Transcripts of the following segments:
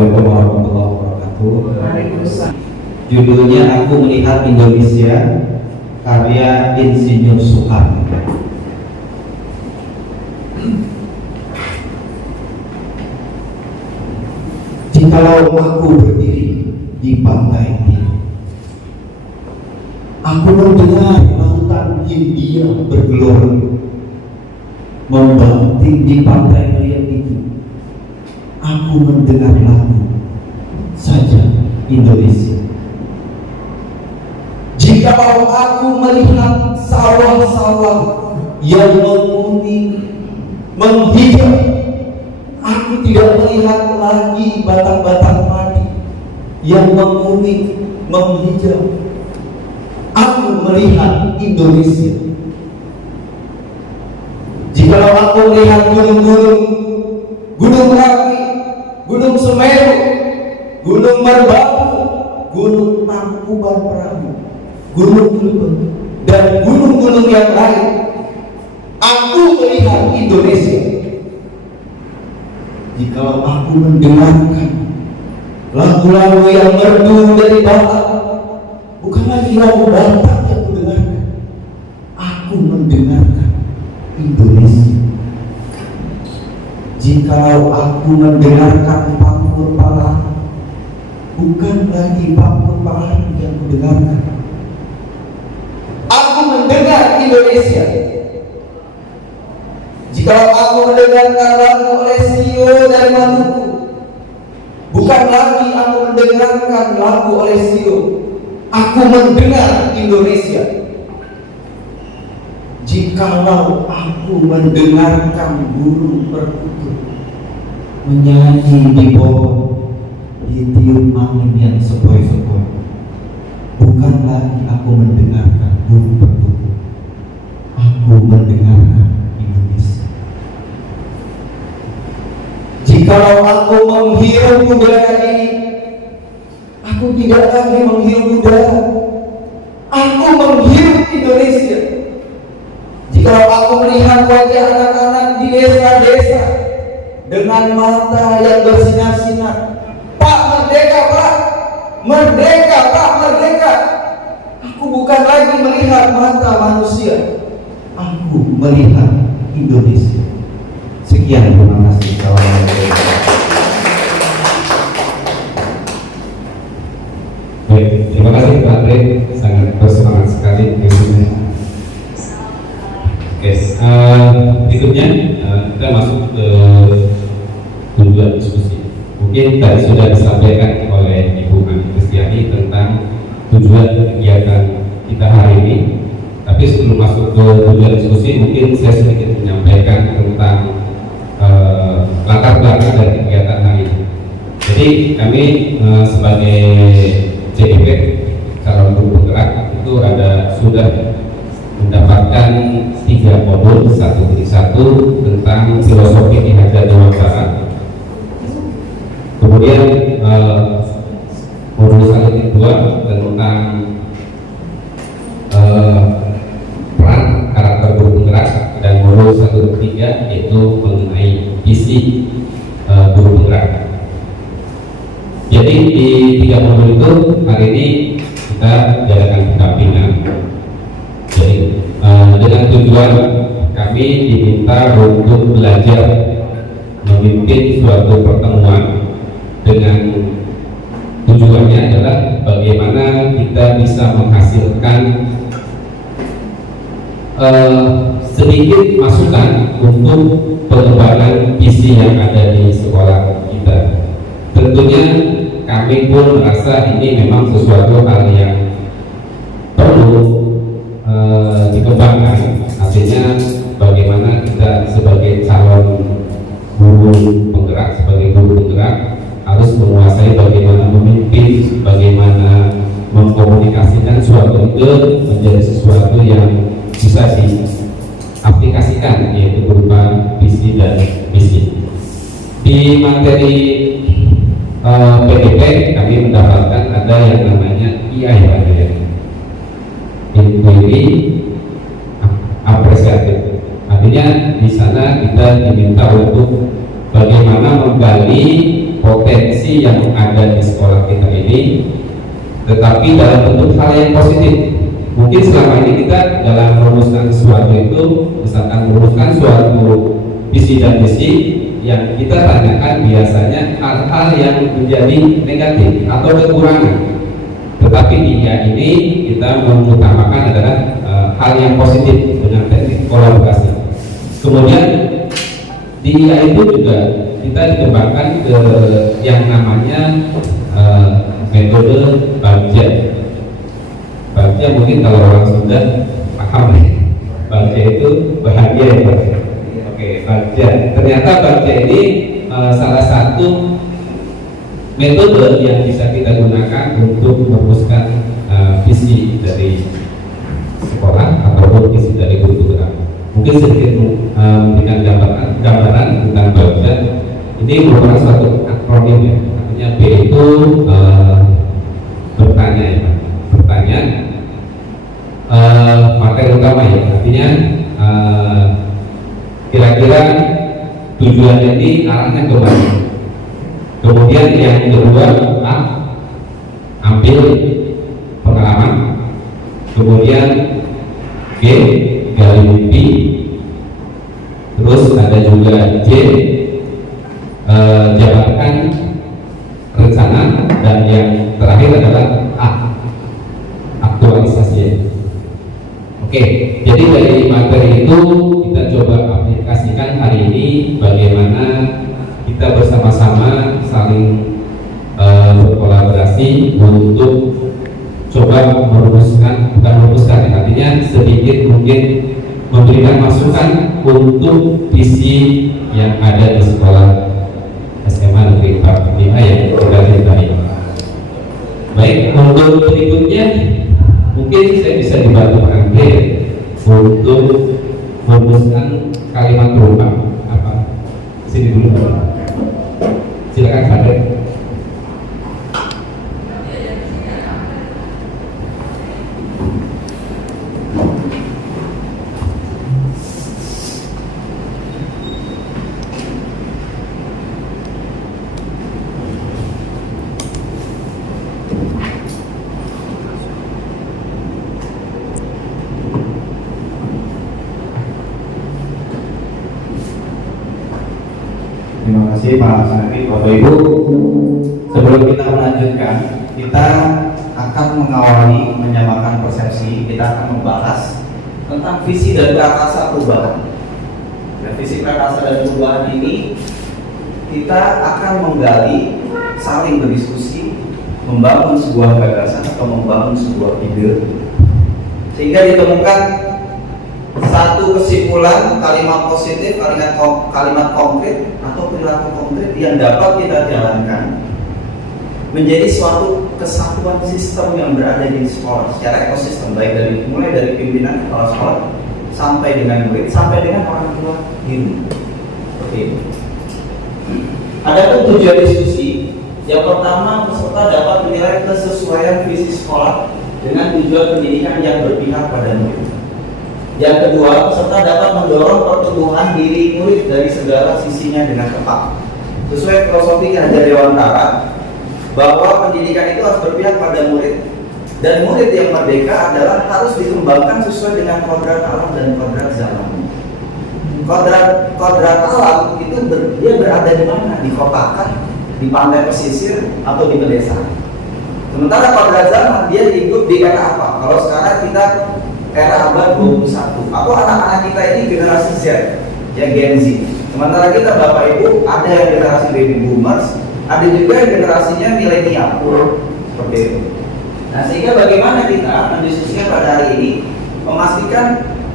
Assalamualaikum warahmatullahi wabarakatuh. Waalaikumsalam. Judulnya Aku Melihat Indonesia, karya Insinyur Soekarno. Jikalau aku berdiri di pantai ini, aku mendengar lautan Hindia bergelora membanting di pantai liat itu. Aku mendengar lagu saja Indonesia. Jikalau aku melihat sawah-sawah yang menguning, menghijau, aku tidak melihat lagi batang-batang padi yang menguning, menghijau. Aku melihat Indonesia. Jikalau aku melihat gunung-gunung, Gunung Merapi, Gunung Semeru, Gunung Merbabu, Gunung Tangkuban Perahu, Gunung Kelebon, dan gunung-gunung yang lain, aku melihat Indonesia. Jikalau aku mendengarkan lagu-lagu yang merdu dari Batak, bukan lagi lagu Batak yang kudengarkan, aku mendengarkan Indonesia. Jikalau aku mendengarkan Pamor Palahan, bukan lagi Pamor Palahan yang kudengarkan, aku mendengar Indonesia. Jikalau aku mendengarkan lagu Olesio dari Maluku, bukan lagi aku mendengarkan lagu Olesio, aku mendengar Indonesia. Jikalau aku mendengarkan burung perkutut menyanyi di pohon, ditiup angin yang sepoi-sepoi, bukan lagi aku mendengarkan burung perkutut, aku mendengarkan Indonesia. Jikalau aku menghirup udara ini, aku tidak lagi menghirup udara, aku menghirup Indonesia. Jikalau aku melihat wajah anak-anak di desa-desa dengan mata yang bersinar-sinar, Pak Merdeka, Pak Merdeka, Pak Merdeka, aku bukan lagi melihat mata manusia, aku melihat Indonesia. Sekian, terima kasih. Baik, terima kasih Pak Andre, sangat bersemangat sekali. Berikutnya kita masuk ke tujuan diskusi. Mungkin tadi sudah disampaikan oleh Ibu Ani Kristiani tentang tujuan kegiatan kita hari ini. Tapi sebelum masuk ke tujuan diskusi, mungkin saya sedikit menyampaikan tentang latar belakang dari kegiatan hari ini. Jadi kami sebagai CDP calon guru penggerak itu sudah mendapatkan 3 modul satu demi satu tentang filosofi Ki Hajar Dewantara. Kemudian modul 1 2 tentang peran karakter guru penggerak, dan modul 1 3 yaitu mengenai visi guru penggerak. Jadi di 3 modul itu hari ini kita jadikan pendampingan. Jadi dengan tujuan kami diminta untuk belajar memimpin suatu pertemuan dengan tujuannya adalah bagaimana kita bisa menghasilkan sedikit masukan untuk pengembangan visi yang ada di sekolah kita. Tentunya kami pun merasa ini memang sesuatu hal yang perlu dikembangkan. Artinya bagaimana kita sebagai calon guru penggerak, sebagai guru penggerak harus menguasai bagaimana memimpin, bagaimana mengkomunikasikan suatu ide menjadi sesuatu yang bisa diaplikasikan, yaitu berupa visi dan misi. Di materi PDP kami mendapatkan ada yang namanya IAI, inquiry apresiatif. Artinya di sana kita diminta untuk bagaimana menggali potensi yang ada di sekolah kita ini, tetapi dalam bentuk hal yang positif. Mungkin selama ini kita dalam merumuskan sesuatu itu, misalkan merumuskan suatu visi dan misi, yang kita tanyakan biasanya hal-hal yang menjadi negatif atau kekurangan. Tetapi di IA ini kita mengutamakan adalah hal yang positif dengan teknik kolaborasi. Kemudian di IA itu juga kita dikembangkan ke yang namanya metode Bagja. Bagja mungkin kalau orang Sunda paham ya. Bagja itu bahagia ya Pak. Oke, Bagja. Ternyata Bagja ini salah satu metode yang bisa kita gunakan untuk merumuskan visi dari sekolah ataupun visi dari guru gerak. Mungkin sedikit memberikan gambaran tentang Bagja. Ini merupakan suatu akronim ya. Artinya B itu bertanya ya, bertanya materi utama ya. Artinya kira-kira tujuannya ini arahnya kemana. Kemudian yang kedua A, ambil pengalaman. Kemudian G, gali mimpi. Terus ada juga J, jabarkan rencana. Dan yang terakhir adalah A, aktualisasi. Oke, jadi dari materi itu kita coba aplikasikan hari ini bagaimana kita bersama-sama saling berkolaborasi untuk coba merumuskan, bukan merumuskan, artinya sedikit mungkin memberikan masukan untuk visi yang ada di sekolah SMA Negeri 45 yang kita cintai. Baik, untuk berikutnya mungkin saya bisa dibantu Pak Andre untuk merumuskan kalimat perubahan apa? Sini dulu Pak. Silakan Pak Andre. Terima kasih Pak Sanri, Bapak Ibu. Sebelum kita melanjutkan, kita akan mengawali menyamakan persepsi. Kita akan membahas tentang visi dan prakasa perubahan. Dan visi prakasa dan perubahan ini kita akan menggali, saling berdiskusi, membangun sebuah gagasan atau membangun sebuah ide, sehingga ditemukan satu kesimpulan, kalimat positif, kalimat konkret atau perilaku konkret yang dapat kita jalankan menjadi suatu kesatuan sistem yang berada di sekolah secara ekosistem, baik mulai dari pimpinan kepala sekolah sampai dengan murid sampai dengan orang tua guru. Seperti itu. Adapun tujuan diskusi, yang pertama peserta dapat menilai kesesuaian visi sekolah dengan tujuan pendidikan yang berpihak pada murid. Yang kedua, peserta dapat mendorong pertumbuhan diri murid dari segala sisinya dengan tepat. Sesuai filosofi Ki Hajar Dewantara, bahwa pendidikan itu harus berpihak pada murid. Dan murid yang merdeka adalah harus dikembangkan sesuai dengan kodrat alam dan kodrat zaman. Kodrat alam itu dia berada di mana? Di kota, di pantai pesisir, atau di pedesaan. Sementara kodrat zaman dia hidup di era apa? Kalau sekarang kita era abad 21, atau anak-anak kita ini generasi Z, ya Gen Z. Sementara kita Bapak Ibu ada yang generasi baby boomers, ada juga yang generasinya milenial, seperti itu. Nah, sehingga bagaimana kita mendiskusikan pada hari ini memastikan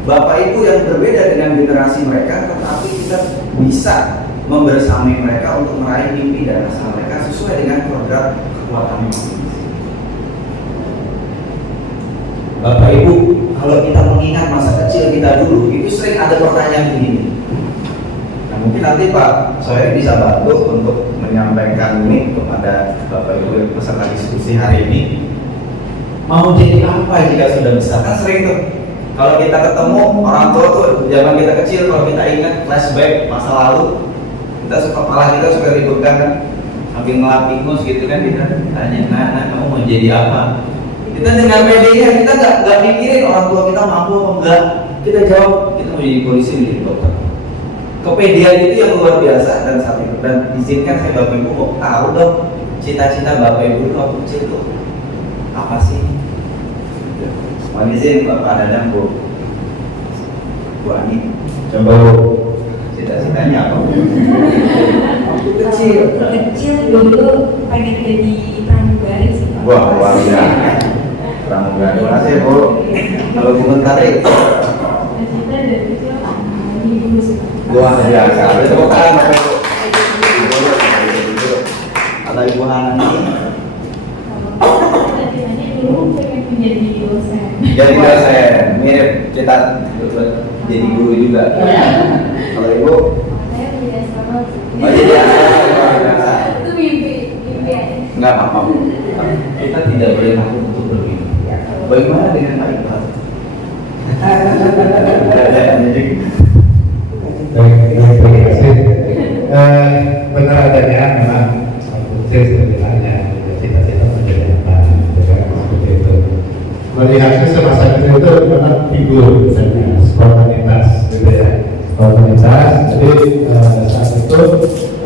Bapak Ibu yang berbeda dengan generasi mereka, tetapi kita bisa membersamai mereka untuk meraih mimpi dan asa mereka sesuai dengan kodrat kekuatan masing-masing. Bapak Ibu, kalau kita mengingat masa kecil kita dulu, itu sering ada pertanyaan begini. Nah, mungkin nanti Pak Soer bisa bantu untuk menyampaikan ini kepada Bapak Ibu yang peserta diskusi hari ini. Mau jadi apa jika sudah besar? Kan sering tuh, kalau kita ketemu orang tua tuh, zaman kita kecil, kalau kita ingat flashback masa lalu, kita suka ributkan kan. sambil ngelap ingus gitu kan, kita tanya, nah kamu mau jadi apa? Kita dengan PD-nya, kita nggak mikirin orang tua kita mampu apa enggak. Kita jawab, kita mau jadi polisi, jadi dokter. Kepedean itu yang luar biasa. Dan saat itu, dan izinkan saya Bapak Ibu mau tahu dong cita-cita Bapak Ibu itu waktu kecil tuh apa sih? Mohon izin Bapak Dadang, Bu Ani, coba cita-citanya apa? Waktu kecil dulu pengen jadi pramugari sih Pak. Wah ya, pramugari. Terima kasih Bu. Kalau komentari, Cita dari kecil jadi guru sih Pak. luar biasa. Tepuk tangan Bapak Ibu. Kalau Ibu Hana ini Cita-citanya dulu pengen menjadi dosen. jadi dosen, mirip kita jadi guru juga. Kalau Ibu, Saya punya sama mau jadi apa? Luar biasa. itu mimpi aja. Enggak apa-apa Bu. Kita tidak boleh takut untuk bermimpi. Bagaimana dengan Pak Iqbal? Terima kasih. Benar adanya memang kecil sebenarnya cita-cita menjadi apa, seperti itu. Melihatnya semasa kecil itu memang figur misalnya spontanitas, gitu ya, spontanitas. Jadi saat itu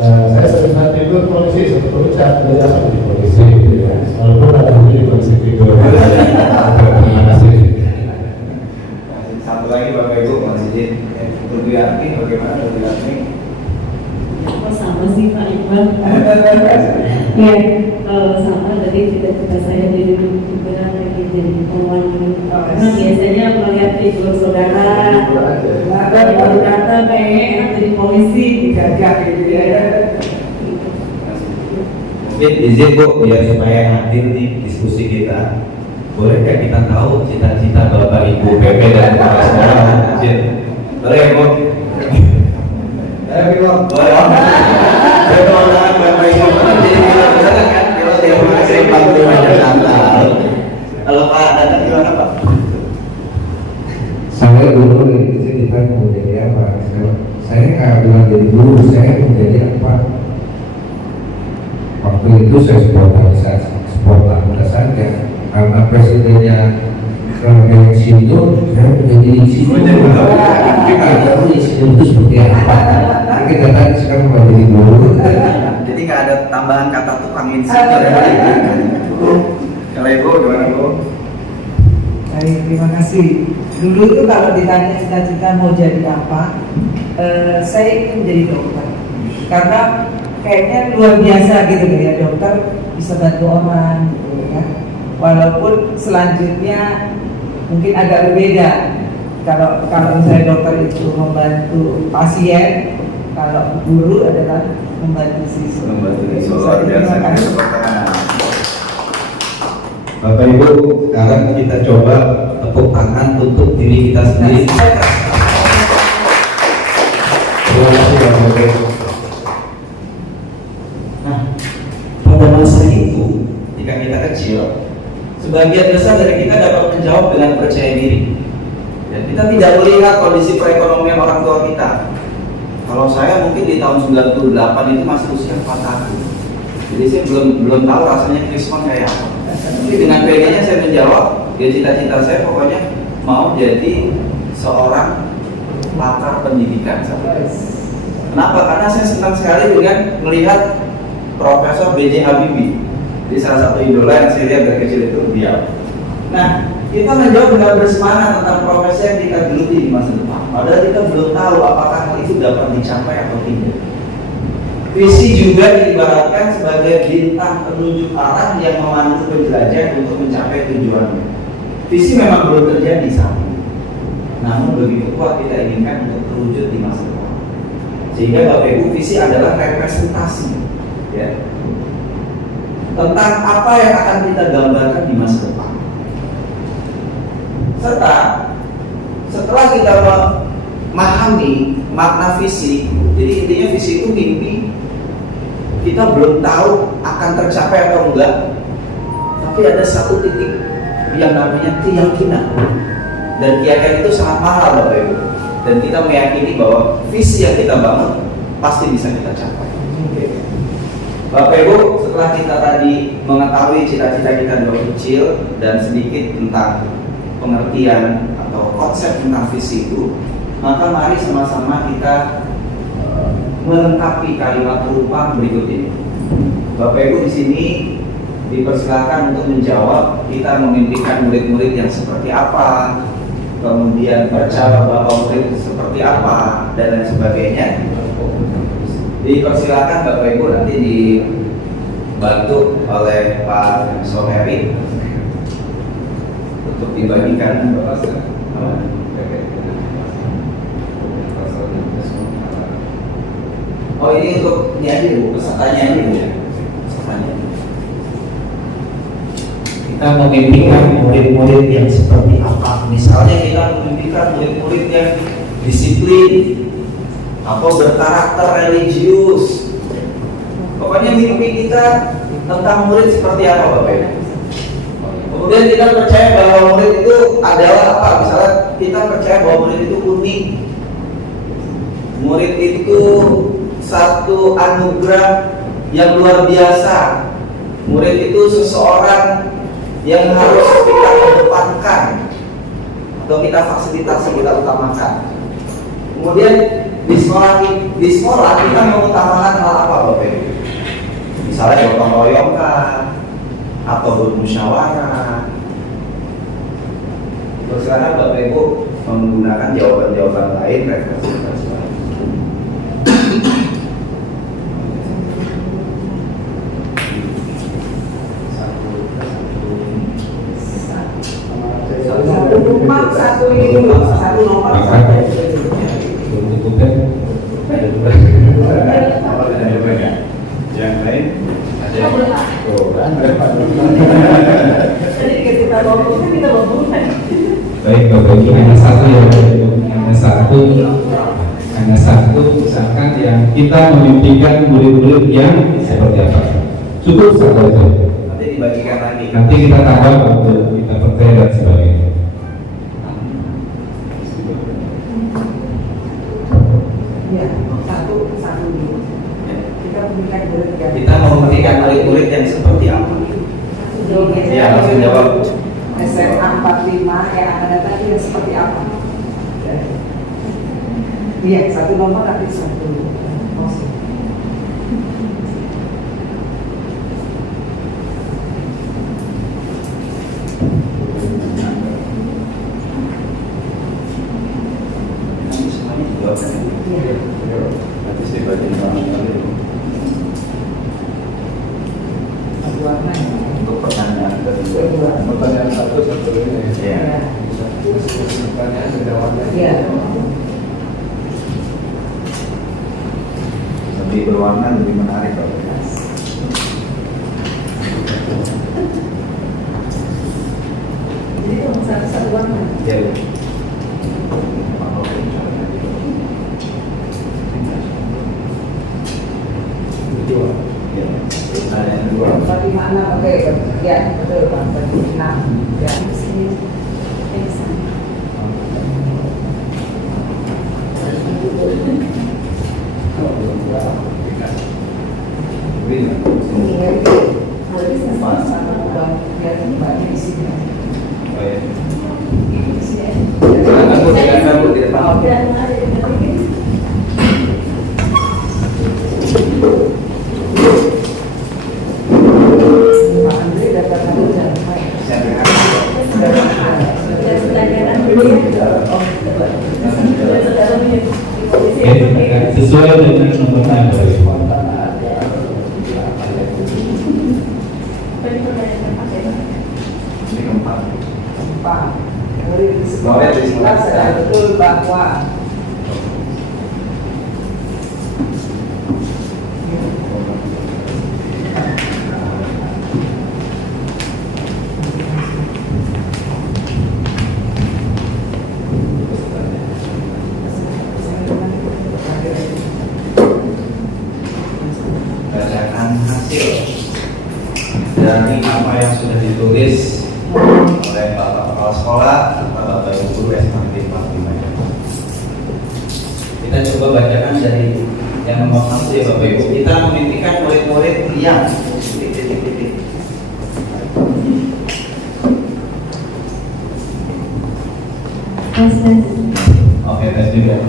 saya sering figur polisi seperti ucap dari apa di polisi, gitu ya. Walaupun ada di polisi figur. Terima kasih. Satu lagi Bapak Ibu, Mas Izin. Lebih arti bagaimana lebih arti? Oh, sama sih Pak Iqbal. Ya, sama dari cita-cita saya jadi juga lagi jadi pewangi. Karena biasanya melihat figur saudara, baru kata pengen jadi polisi, dijaga gitu ya. Mungkin izin Bu, biar supaya hadir di diskusi kita, bolehkah kita tahu cita-cita Bapak Ibu PP dan kepala sekolah? Izin. Boleh Bu? Boleh. Saya mau tangan Bapak Ibu, jadi bilang misalkan kan, kalau dia mengasih 45 Natal. Kalau Pak Dadang gimana Pak? Saya dulu dari kecil kita mau jadi apa? Saya nggak bilang jadi guru, saya mau jadi apa? Waktu itu saya spontan saja, karena presidennya insinyur, saya menjadi insinyur. Tapi nggak tahu insinyur itu seperti apa. Kita tadi sekarang mau jadi guru. Jadi nggak ada tambahan kata tukang insinyur ya? Kalau Ibu gimana Bu? Baik, terima kasih. Dulu tuh kalau ditanya cita-cita mau jadi apa, saya ingin menjadi dokter. Karena kayaknya luar biasa gitu ya, dokter bisa bantu orang gitu ya. Walaupun selanjutnya mungkin agak berbeda. Kalau misalnya dokter itu membantu pasien, kalau guru adalah membantu siswa. Membantu siswa luar biasa. Terima kasih. Bapak Ibu, sekarang kita coba tepuk tangan untuk diri kita sendiri. Terima kasih Bapak Ibu. Nah, pada masa itu, ketika kita kecil, sebagian besar dari kita dapat menjawab dengan percaya diri. Dan kita tidak melihat kondisi perekonomian orang tua kita. Kalau saya mungkin di tahun 98 itu masih usia 4 tahun. Jadi saya belum tahu rasanya krispon kayak apa. Tapi dengan PD-nya saya menjawab, ya cita-cita saya pokoknya mau jadi seorang pakar pendidikan. Kenapa? Karena saya senang sekali dengan melihat Profesor B.J. Habibie. Jadi salah satu idola yang saya lihat dari kecil itu dia. Nah, kita menjawab dengan bersemangat tentang profesi yang kita geluti di masa depan. Padahal kita belum tahu apakah hal itu dapat dicapai atau tidak. Visi juga diibaratkan sebagai bintang penunjuk arah yang memandu penjelajah untuk mencapai tujuannya. Visi memang belum terjadi saat ini, namun begitu kuat kita inginkan untuk terwujud di masa depan. Sehingga Bapak Ibu, visi adalah representasi, ya, tentang apa yang akan kita gambarkan di masa depan. Serta setelah kita memahami makna visi, jadi intinya visi itu mimpi, kita belum tahu akan tercapai atau enggak, tapi ada satu titik yang namanya keyakinan, dan keyakinan itu sangat mahal Bapak Ibu, dan kita meyakini bahwa visi yang kita bangun pasti bisa kita capai. Bapak Ibu, setelah kita tadi mengetahui cita-cita kita dari kecil dan sedikit tentang pengertian atau konsep tentang visi itu, maka mari sama-sama kita melengkapi kalimat perumpang berikut ini. Bapak Ibu di sini dipersilakan untuk menjawab, kita memimpikan murid-murid yang seperti apa, kemudian percaya Bapak murid seperti apa, dan lain sebagainya. Dipersilakan Bapak Ibu nanti dibantu oleh Pak Someri untuk dibagikan. Oh ini untuk ini aja Bu, pesertanya ini Bu. Pesertanya. Kita memimpikan murid-murid yang seperti apa? Misalnya kita memimpikan murid-murid yang disiplin atau berkarakter religius. Pokoknya mimpi kita tentang murid seperti apa Bapak Ibu. Kemudian kita percaya bahwa murid itu adalah apa? Misalnya kita percaya bahwa murid itu unik. Murid itu satu anugerah yang luar biasa. Murid itu seseorang yang harus kita kedepankan atau kita fasilitasi, kita utamakan. Kemudian di sekolah kita mengutamakan hal apa Bapak Ibu? Misalnya gotong royong atau bermusyawarah. Terus sekarang Bapak Ibu menggunakan jawaban-jawaban lain, referensi lain. Satu rumah, satu ini, satu nomor. Yang lain ada. Tadi kita ngomong, kita ngomong. Baik Bapak Ibu, hanya satu ya Bapak Ibu. Hanya satu misalkan yang kita memimpikan murid-murid yang seperti apa. Cukup satu itu. Nanti dibagikan lagi. Nanti kita tambah untuk kita percaya dan sebagainya. Ya, satu dulu. Kita memberikan murid yang Kita memimpikan murid-murid yang seperti apa? Ya, langsung jawab. SMA 45 yang akan datang itu yang seperti apa? Iya, satu nomor nanti satu. Nanti semuanya dijawab. Nanti saya bagiin kali. Warna Untuk pertanyaan kedua. Pertanyaan satu ini. Ya. Pertanyaan sudah warna. Iya. Lebih berwarna, lebih menarik Bapak Ibu. Jadi cuma satu warna. Ya. Ya. Pertanyaan kedua. 45 oke, ya betul Pak, 46 ya. Ini ya, sama ya Mbak di sini. Oh ya. Silakan Bu, silakan Bu, di depan. Pak Andre dapat satu jam. Silakan. Oke, sesuai dengan nomornya Bapak Ibu. Ini keempat. Pak, murid di sekolah Murid di sekolah kita sadar betul bahwa Bacakan hasil dari apa yang sudah ditulis oleh Bapak Kepala Sekolah serta Bapak Ibu Guru SMA 45. Kita coba bacakan dari Yang maksud ya Bapak Ibu, kita memimpikan murid-murid riang. Titik. Tes. Oke, tes juga.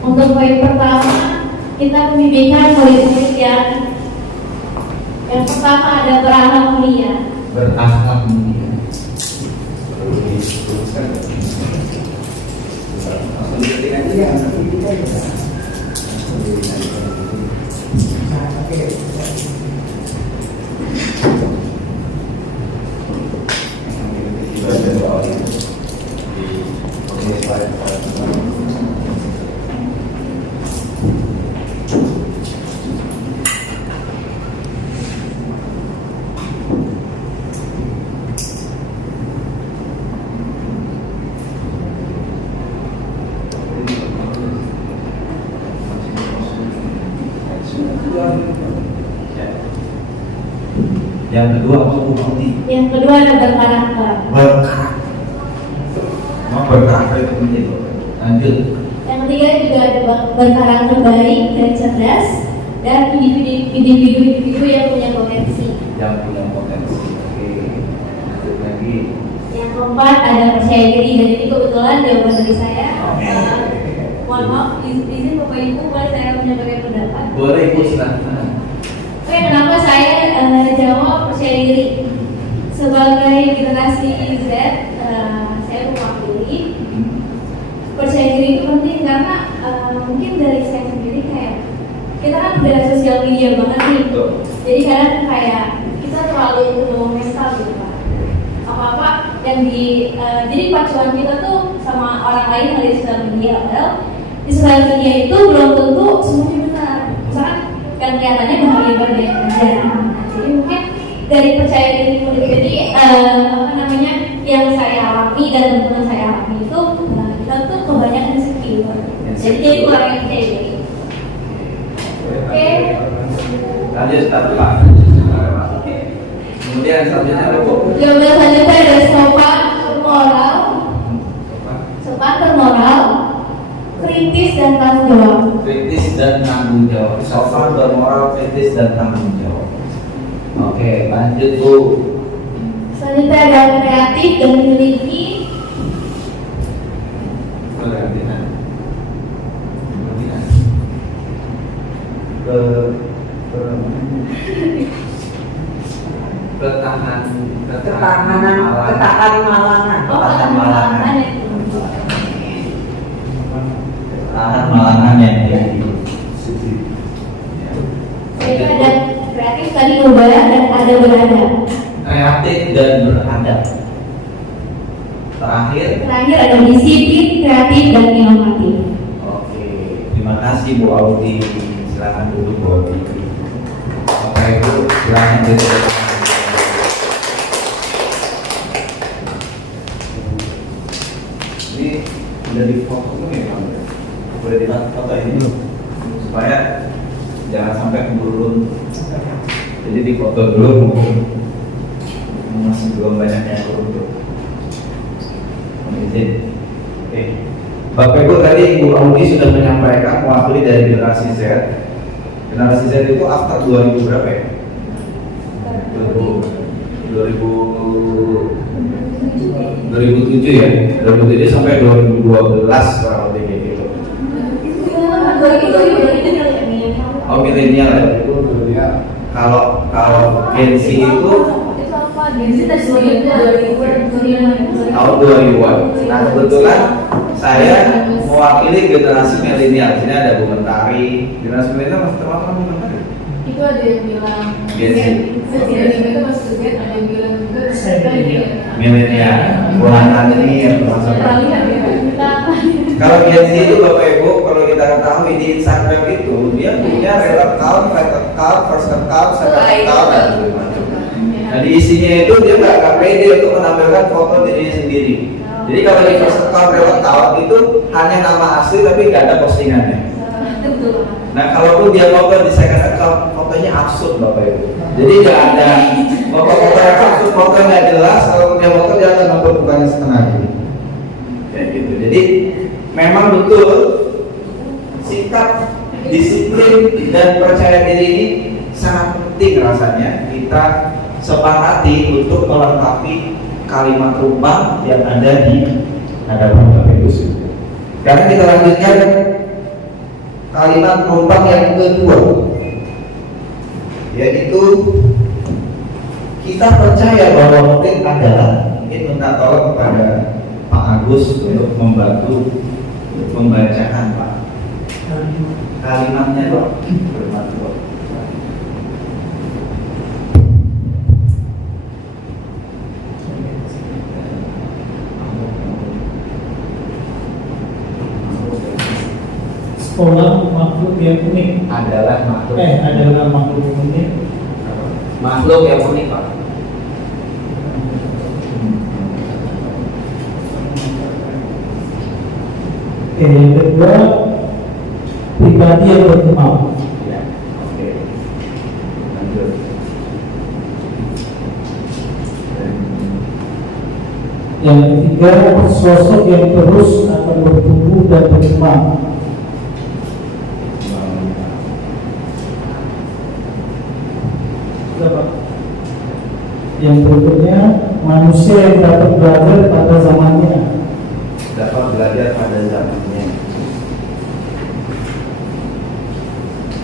Untuk poin pertama, kita membimbingkan murid-murid yang pertama ada berakhlak mulia. Berakhlak mulia. Perlu diteruskan. Langsung diketik aja ya. Yang kedua apa Bu Mauti? Yang kedua ada berkarakter. Berkarakter. Mau berkarakter itu penting. Lanjut. Yang ketiga juga ada berkarakter baik dan cerdas dan individu yang punya potensi. Yang punya potensi. Oke. Lanjut lagi. Yang keempat ada percaya diri, dan ini kebetulan jawaban dari saya. Oke. Mohon maaf, izin Bapak Ibu, boleh saya menyampaikan pendapat? Boleh Ibu, silakan. Oke, kenapa saya jawab percaya diri? Sebagai generasi Z, saya mewakili percaya diri itu penting karena mungkin dari saya sendiri kayak kita kan udah sosial media banget nih. Jadi kadang kayak kita terlalu itu mental gitu Pak. Apa-apa yang jadi pacuan kita tuh sama orang lain yang di sosial media, padahal di sosial media itu belum tentu semuanya benar. Misalkan yang kelihatannya bahagia aja. Jadi mungkin dari percaya diri jadi yang saya alami dan teman-teman saya alami itu kita tuh kebanyakan insecure. Jadi kurang yang percaya diri. Oke. Lanjut satu Pak. Kemudian selanjutnya apa Bu? Jawaban selanjutnya ada sopan bermoral, kritis dan tanggung jawab. Kritis dan tanggung jawab. Sopan, bermoral, kritis dan tanggung jawab. Oke, lanjut Bu. Selanjutnya ada kreatif dan memiliki Ketahanan malangan. Tahan malangan yang jadi. Itu ada kreatif tadi udah dan ada beradab. Kreatif dan beradab. Terakhir. Ada disiplin, kreatif dan inovatif. Oke, terima kasih Bu Audi. Silakan duduk Bu Audi. Oke Bu, silakan duduk. Ini udah di foto belum ya Pak? Boleh foto ini dulu supaya jangan sampai keburu. Jadi di foto dulu, masih belum banyak yang turun. Izin. Oke. Bapak Ibu tadi Ibu Audi sudah menyampaikan mewakili dari generasi Z. Generasi Z itu after 2000 berapa ya? 2007 ya. 2007 sampai 2012 kurang lebih kayak gitu. Oh milenial ya. Kalau Gen Z itu tahun 2000-an. Nah kebetulan saya mewakili generasi milenial. Sini ada Bu Mentari. Generasi milenial masih termasuk Bu Mentari. Itu ada yang bilang Gen Z. itu masuk Z, ada yang bilang juga Milenial. Bulan ini yang termasuk. Kalau Gen Z itu Bapak Ibu perlu kita ketahui di Instagram itu dia punya real account, fake account, first account, second account dan macam. Nah di isinya itu dia nggak pede untuk menampilkan foto dirinya sendiri. Jadi kalau di first account real account itu hanya nama asli tapi nggak ada postingannya. Nah kalaupun dia foto di second account fotonya absurd Bapak Ibu. Jadi nggak ada foto-foto yang absurd, foto nggak jelas. Kalau dia foto dia akan nampak bukannya setengah ini. Kayak gitu. Jadi memang betul sikap disiplin dan percaya diri ini sangat penting rasanya kita sepakati untuk melengkapi kalimat rumpang yang ada di hadapan Bapak Ibu. Sekarang kita lanjutkan kalimat rumpang yang kedua, yaitu kita percaya bahwa murid adalah, mungkin minta tolong kepada Pak Agus untuk membantu membacakan Pak kalimatnya Pak. Sekolah makhluk yang unik Adalah makhluk adalah makhluk unik. makhluk yang unik Pak. Yang kedua, pribadi yang berkembang. Ya, oke. Lanjut. Yang ketiga, sosok yang terus akan bertumbuh dan berkembang. Yang berikutnya, manusia yang dapat belajar pada zamannya. Dapat belajar pada zamannya.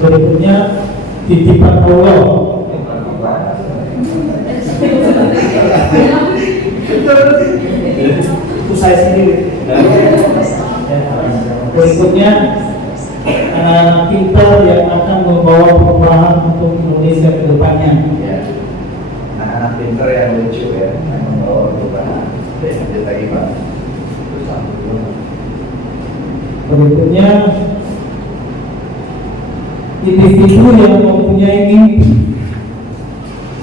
Berikutnya, titipan Allah. Itu saya sendiri. Berikutnya, anak pintar yang akan membawa perubahan untuk Indonesia ke depannya. Ya. Anak-anak pintar yang lucu ya, yang membawa perubahan. Lanjut lagi Pak. Berikutnya, individu yang mempunyai mimpi.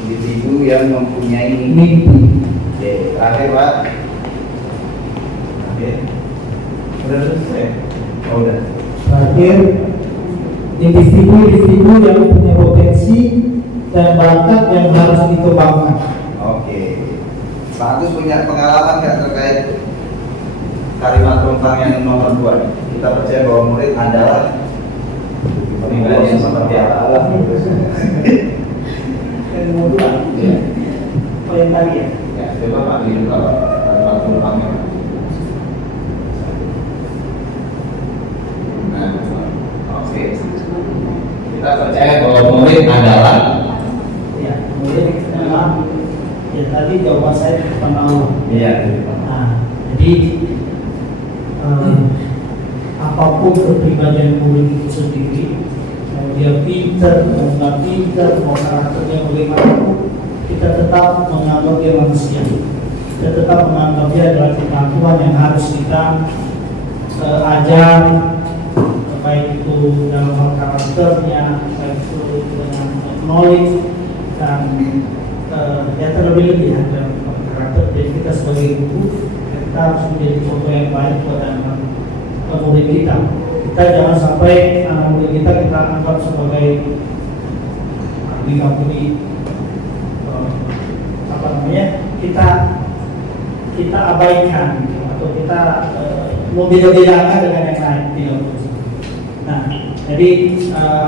Individu yang mempunyai Mimpi. Oke, terakhir Pak. Oke. Udah selesai. Oh, udah. Terakhir, individu yang punya potensi dan bakat yang harus dikembangkan. Oke. Pak Agus punya pengalaman nggak terkait kalimat rumpang yang nomor 2? Kita percaya bahwa murid adalah pribadi yang seperti apa? Yang kedua, oh yang tadi ya. Ya, coba Pak dibuka kalimat rumpangnya. Nah, oke. Kita percaya bahwa murid adalah Ya, kemudian ya tadi jawaban saya tentang Allah. iya. Nah, jadi apapun kepribadian murid itu sendiri, mau dia pintar, mau nggak pintar, mau karakternya bagaimanapun, kita tetap menganggap dia manusia. Kita tetap menganggap dia adalah kemampuan yang harus kita ajar, baik itu dalam hal karakternya, baik itu dengan knowledge dan ya terlebih-lebih ya dalam karakter. Jadi kita sebagai guru kita harus menjadi contoh yang baik buat anak murid kita. Kita jangan sampai anak murid kita anggap sebagai abdi apa namanya, kita abaikan atau kita membeda-bedakan dengan yang lain, tidak begitu. Nah, jadi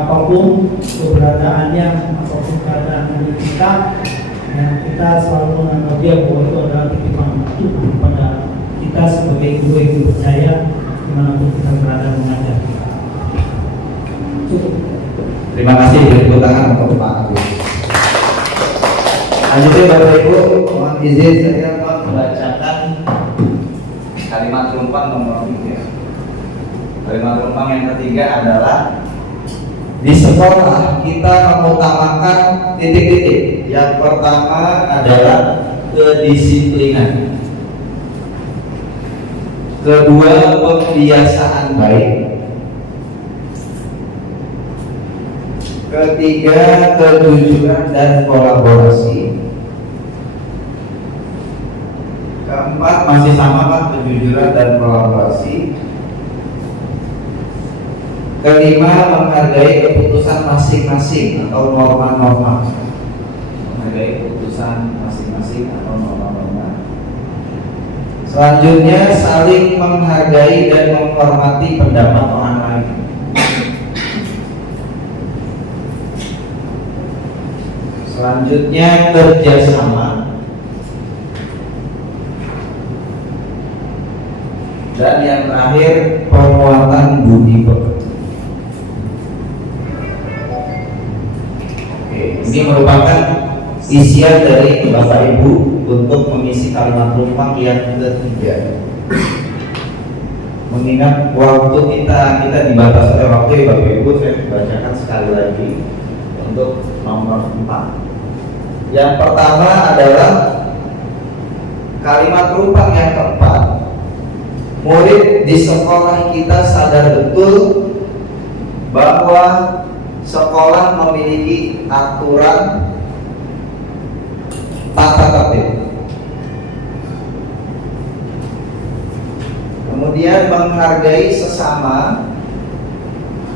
apapun keberadaannya, apapun keadaan murid kita, ya, kita selalu menganggap dia bahwa itu adalah titipan Tuhan pada kita sebagai guru yang dipercaya dimanapun kita berada mengajar. Cukup. Terima kasih, tepuk tangan untuk Pak Agus. Lanjutnya Bapak Ibu, mohon izin saya membacakan kalimat rumpang nomor 3. Kalimat rumpang yang ketiga adalah di sekolah kita mengutamakan titik-titik. Yang pertama adalah kedisiplinan. Kedua, pembiasaan baik. Ketiga, kejujuran dan kolaborasi. Keempat, masih sama Pak, kejujuran dan kolaborasi. Kelima, menghargai keputusan masing-masing atau norma-norma. Menghargai keputusan masing-masing atau norma-norma. Selanjutnya, saling menghargai dan menghormati pendapat orang lain. Selanjutnya kerjasama. Dan yang terakhir penguatan budi pekerti. Oke, ini merupakan isian dari Bapak Ibu untuk mengisi kalimat rumpang yang ketiga. Mengingat waktu kita dibatasi oleh waktu ya Bapak Ibu, saya bacakan sekali lagi untuk nomor 4. Yang pertama adalah kalimat rumpang yang keempat. Murid di sekolah kita sadar betul bahwa sekolah memiliki aturan tata tertib. Kemudian menghargai sesama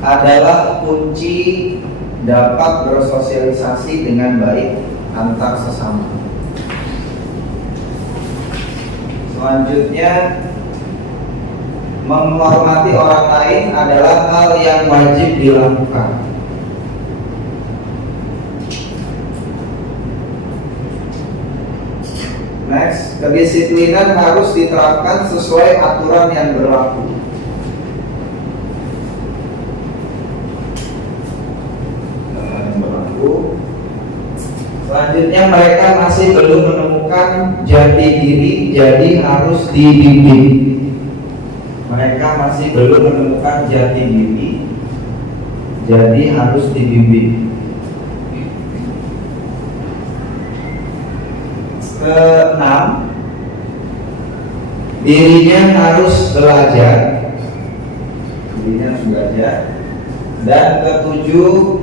adalah kunci dapat bersosialisasi dengan baik antar sesama. Selanjutnya, menghormati orang lain adalah hal yang wajib dilakukan. Next, kedisiplinan harus diterapkan sesuai aturan yang berlaku. Selanjutnya, mereka masih belum menemukan jati diri, jadi harus dibimbing. Mereka masih belum menemukan jati diri, jadi harus dibimbing. Keenam, dirinya harus belajar. Dan ketujuh,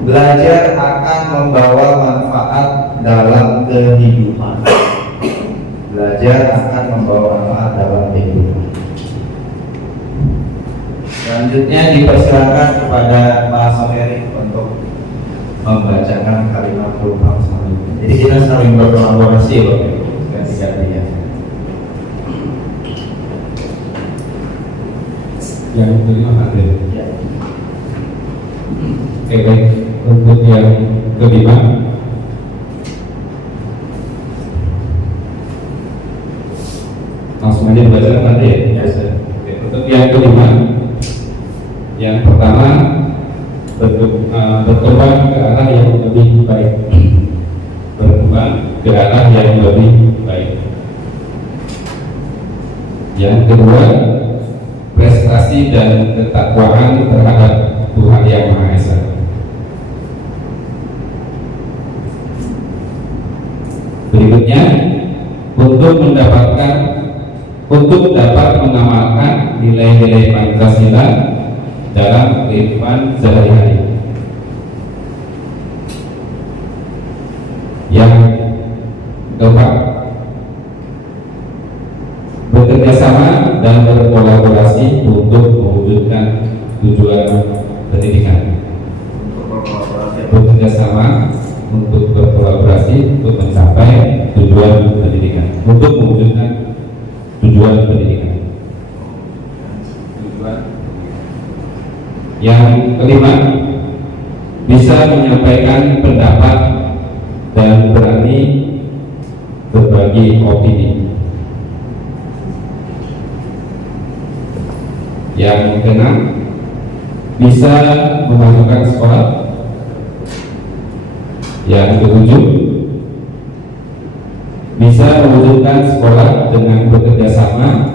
belajar akan membawa manfaat dalam kehidupan. Belajar akan membawa manfaat dalam kehidupan. Selanjutnya dipersilakan kepada Pak Someri untuk membacakan kalimat rumpang selanjutnya. Jadi kita saling berkolaborasi loh, ganti-gantian. Yang kelima hadir. Ya. Oke, baik. Untuk yang kelima, langsung aja dibaca nanti ya. Oke, untuk yang kelima, yang pertama berkembang ke arah yang lebih baik. Berkembang ke arah yang lebih baik. Yang kedua, prestasi dan ketakwaan terhadap Tuhan Yang Maha Esa. Berikutnya, untuk dapat mengamalkan nilai-nilai Pancasila dalam kehidupan sehari-hari. Yang keempat, bekerja sama dan berkolaborasi untuk mewujudkan tujuan pendidikan. Bekerja sama untuk berkolaborasi untuk mencapai tujuan pendidikan, untuk mewujudkan tujuan pendidikan. Yang kelima, bisa menyampaikan pendapat dan berani berbagi opini. Yang keenam, bisa memasukkan sekolah. Yang ketujuh, bisa mewujudkan sekolah dengan bekerja sama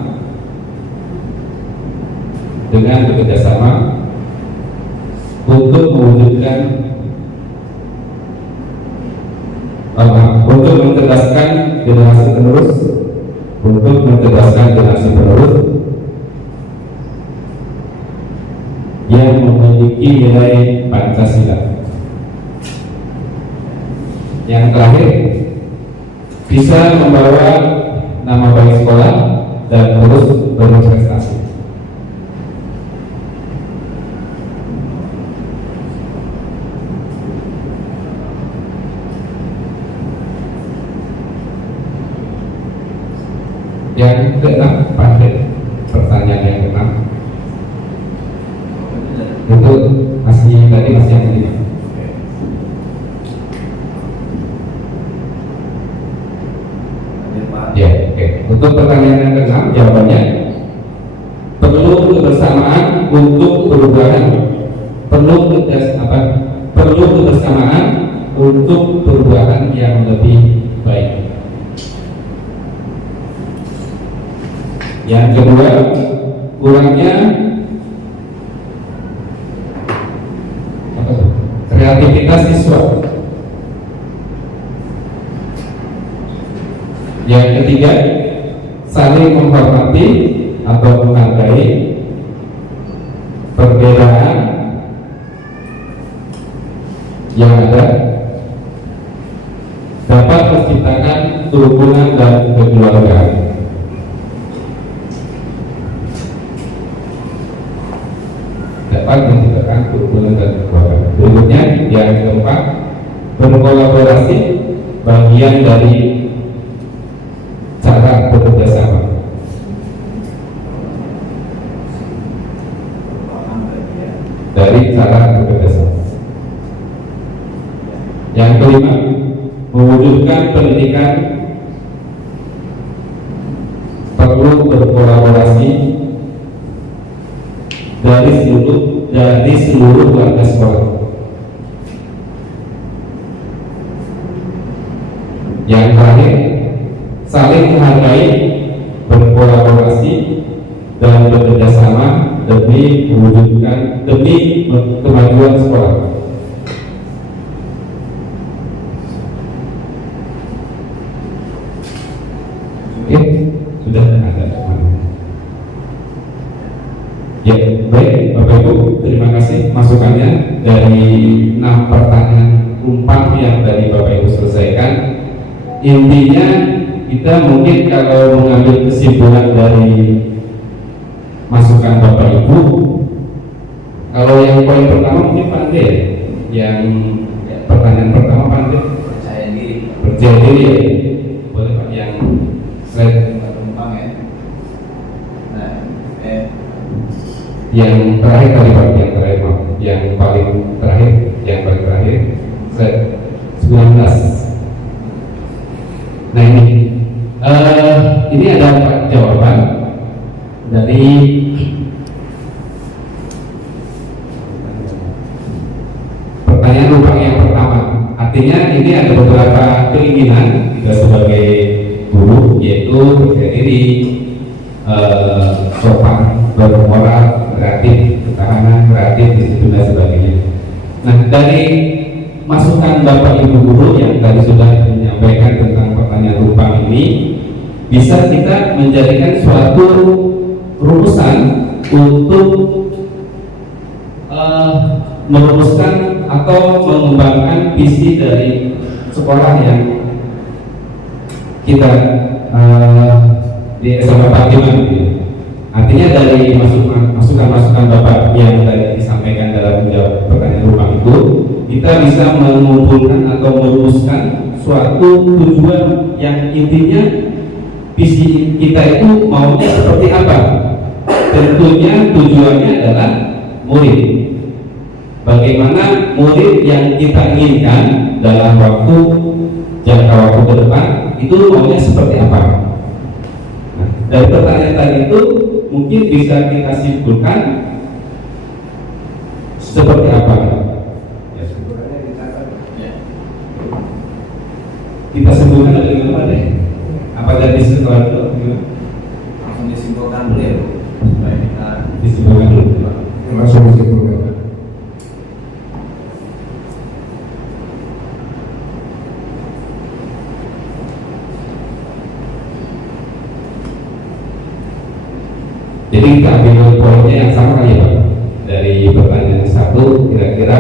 untuk mewujudkan untuk mencerdaskan generasi penerus yang memiliki nilai Pancasila. Yang terakhir, bisa membawa nama baik sekolah dan terus berprestasi. Yang keenam, pertanyaan yang keenam itu masih yang kelima. pertanyaan yang ke-6, jawabannya perlu kebersamaan untuk perubahan. Perlu kebersamaan untuk perubahan yang lebih baik. Yang kedua, kurangnya kreativitas siswa. Yang ketiga, saling menghormati atau menghargai perbedaan yang ada, dapat menciptakan kerukunan dan kekeluargaan. Dapat menciptakan kerukunan dan kekeluargaan. Berikutnya yang keempat, berkolaborasi bagian dari cara bekerja sama. Dari cara bekerja sama. Yang kelima, mewujudkan pendidikan perlu berkolaborasi dari seluruh warga sekolah. Yang terakhir, saling menghargai, berkolaborasi dan bekerja sama demi kemajuan sekolah. Oke, sudah ada. Ya, baik Bapak Ibu, terima kasih masukannya dari 6 pertanyaan umpan yang tadi Bapak Ibu selesaikan. Intinya kita mungkin kalau mengambil kesimpulan dari masukan Bapak Ibu, kalau yang poin pertama mungkin Pak Andre, yang pertanyaan pertama Pak Andre, percaya diri ya, boleh Pak, yang slide Tumpang ya. Nah, yang terakhir tadi Pak, yang paling terakhir slide 19. Nah ini ada 4 jawaban dari pertanyaan lubang yang pertama. Artinya ini ada beberapa keinginan kita sebagai guru, yaitu percaya diri, sopan, bermoral, kreatif, ketahanan, kreatif, disiplin dan sebagainya. Nah, dari masukan Bapak Ibu guru yang tadi sudah menyampaikan tentang pertanyaan lubang ini, bisa kita menjadikan suatu rumusan untuk merumuskan atau mengembangkan visi dari sekolah yang kita di SMA Fatimah. Artinya dari masukan-masukan Bapak yang tadi disampaikan dalam menjawab pertanyaan lubang itu, kita bisa mengumpulkan atau merumuskan suatu tujuan yang intinya visi kita itu maunya seperti apa. Tentunya tujuannya adalah murid. Bagaimana murid yang kita inginkan dalam jangka waktu ke depan itu maunya seperti apa. Nah, dari pertanyaan tadi itu mungkin bisa kita simpulkan seperti apa. Kita simpulkan dari mana deh? Apa dari setelah itu? langsung disimpulkan dulu ya, Bu. Supaya kita Disimpulkan dulu. Langsung disimpulkan. Jadi kita ambil poinnya yang sama kali ya Pak. Dari pertanyaan 1, kira-kira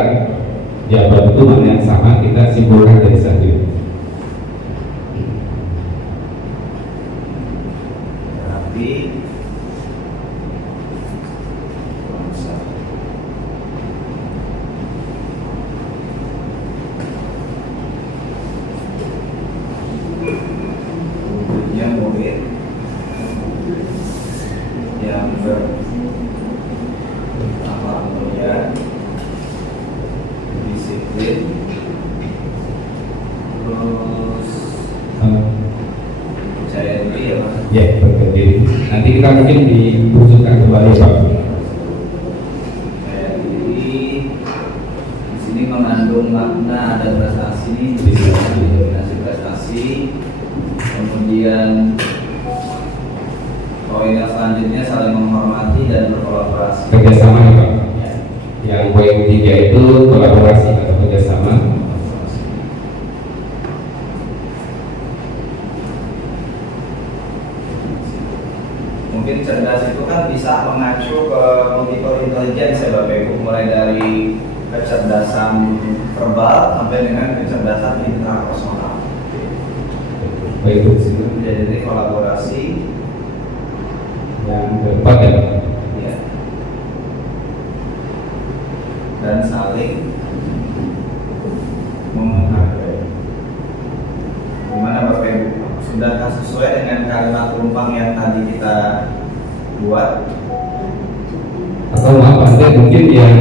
jawaban itu mana yang sama, kita simpulkan dari 1. rapi, wujudnya murid yang berakhlak mulia, disiplin, Nanti kita mungkin diwujudkan kembali Pak. Jadi di sini mengandung makna ada prestasi, dominasi prestasi, kemudian poin yang selanjutnya saling menghormati dan berkolaborasi. Kerjasama ya Pak. Yang poin 3 itu kolaborasi atau kerjasama. Mungkin cerdas itu kan bisa mengacu ke multiple intelligence ya Bapak Ibu, mulai dari kecerdasan verbal sampai dengan kecerdasan intrapersonal. Baik Bu. Jadi kolaborasi Yang keempat ya. ya, dan saling menghargai. Gimana Bapak Ibu? Sudahkah sesuai dengan kalimat penumpang yang tadi kita buat? Atau maaf Pak, nanti mungkin yang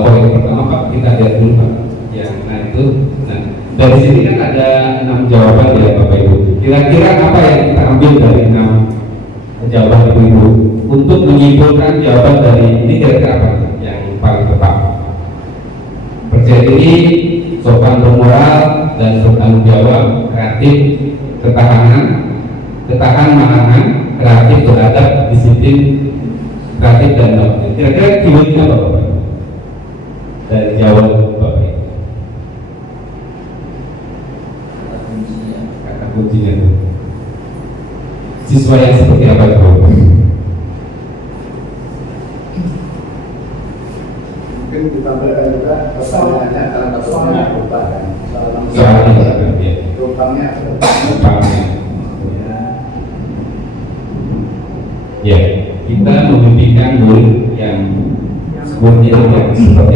poin pertama Pak, kita lihat dulu Pak. Yang itu, nah dari sini kan ada 6 jawaban ya Bapak Ibu. Kira-kira apa yang kita ambil dari 6 jawaban Ibu untuk menyimpulkan jawaban dari ini kira-kira apa yang paling tepat? Percaya diri, sopan bermoral dan bertanggung jawab, kreatif, ketahan manahan, kreatif beradab, disiplin, kreatif dan inovatif. Kira-kira keywordnya apa Bapak? Dari jawaban Bapak. Kata kuncinya itu. Siswa yang seperti apa itu? Mungkin ditampilkan juga pertanyaannya karena pertanyaannya lupa kan. Soalnya ya. Rupanya Rupanya. Ya, kita memimpikan murid yang seperti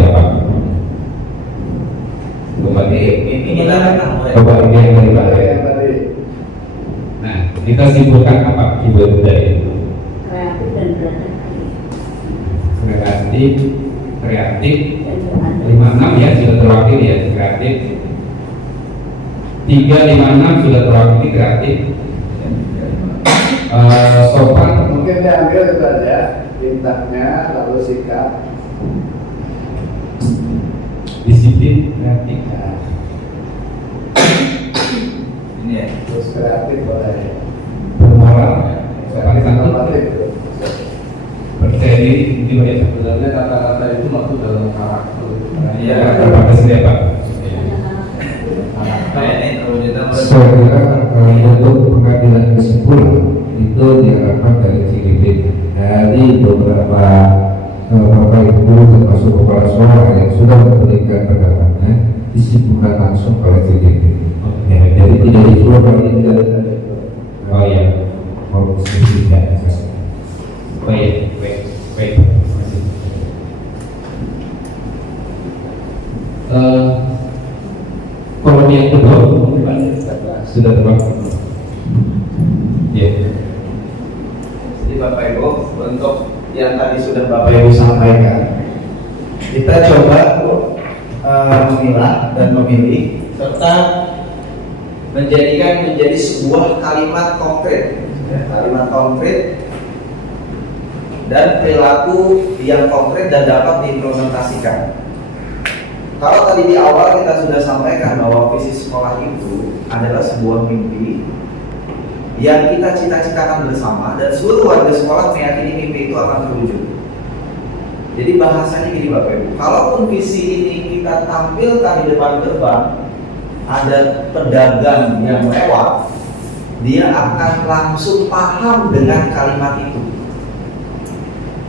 apa? Coba Ini kita coba ini yang dari Pak. yang tadi Nah, kita simpulkan apa keyword dari itu? Kreatif dan beradab. Kreatif, Dan beradab. 56 ya sudah terwakili ya kreatif. 356 sudah terwakili kreatif. Sopan, mungkin diambil itu aja tintanya lalu sikap. disiplin, kreatif. Nah, ini ya. terus kreatif boleh. Bermoral, sopan santun, Inovatif. percaya diri, itu ya. Sebenarnya kata-kata itu masuk dalam karakter. Iya. Berapa sih Pak? Nah, ini terwujudnya Saya kira untuk pengambilan kesimpulan itu diharapkan dari CGD dari beberapa Bapak Ibu termasuk kepala sekolah yang sudah memberikan pendapatnya disimpulkan langsung oleh CGD. Oke, Jadi tidak disuruh kalau ini tidak ada. oh iya, Mau tidak. baik. Kolom yang kedua sudah terbang. Ya. Jadi Bapak Ibu, untuk yang tadi sudah Bapak Ibu sampaikan, kita coba memilah dan memilih serta menjadikan menjadi sebuah kalimat konkret, ya, kalimat konkret dan perilaku yang konkret dan dapat diimplementasikan. Kalau tadi di awal kita sudah sampaikan bahwa visi sekolah itu adalah sebuah mimpi yang kita cita-citakan bersama dan seluruh warga sekolah meyakini mimpi itu akan terwujud. Jadi bahasanya gini Bapak Ibu, kalaupun visi ini kita tampilkan di depan gerbang, ada pedagang yang lewat, dia akan langsung paham dengan kalimat itu.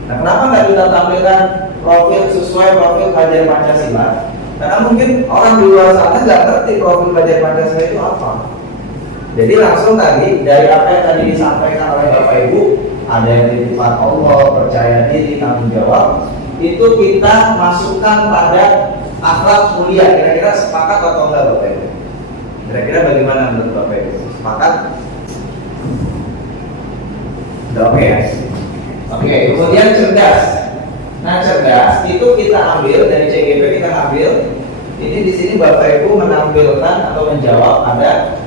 Nah, kenapa nggak kita tampilkan profil sesuai profil pelajar Pancasila? Karena mungkin orang di luar sana nggak ngerti profil pelajar Pancasila itu apa. Jadi langsung tadi dari apa yang tadi disampaikan oleh Bapak Ibu, ada yang titipan Allah, percaya diri, tanggung jawab, itu kita masukkan pada akhlak mulia. Kira-kira sepakat atau enggak Bapak Ibu? Kira-kira bagaimana menurut Bapak Ibu? Sepakat? Udah oke ya? Oke, kemudian cerdas. Nah, cerdas itu kita ambil dari CGP, kita ambil ini di sini Bapak Ibu menampilkan atau menjawab ada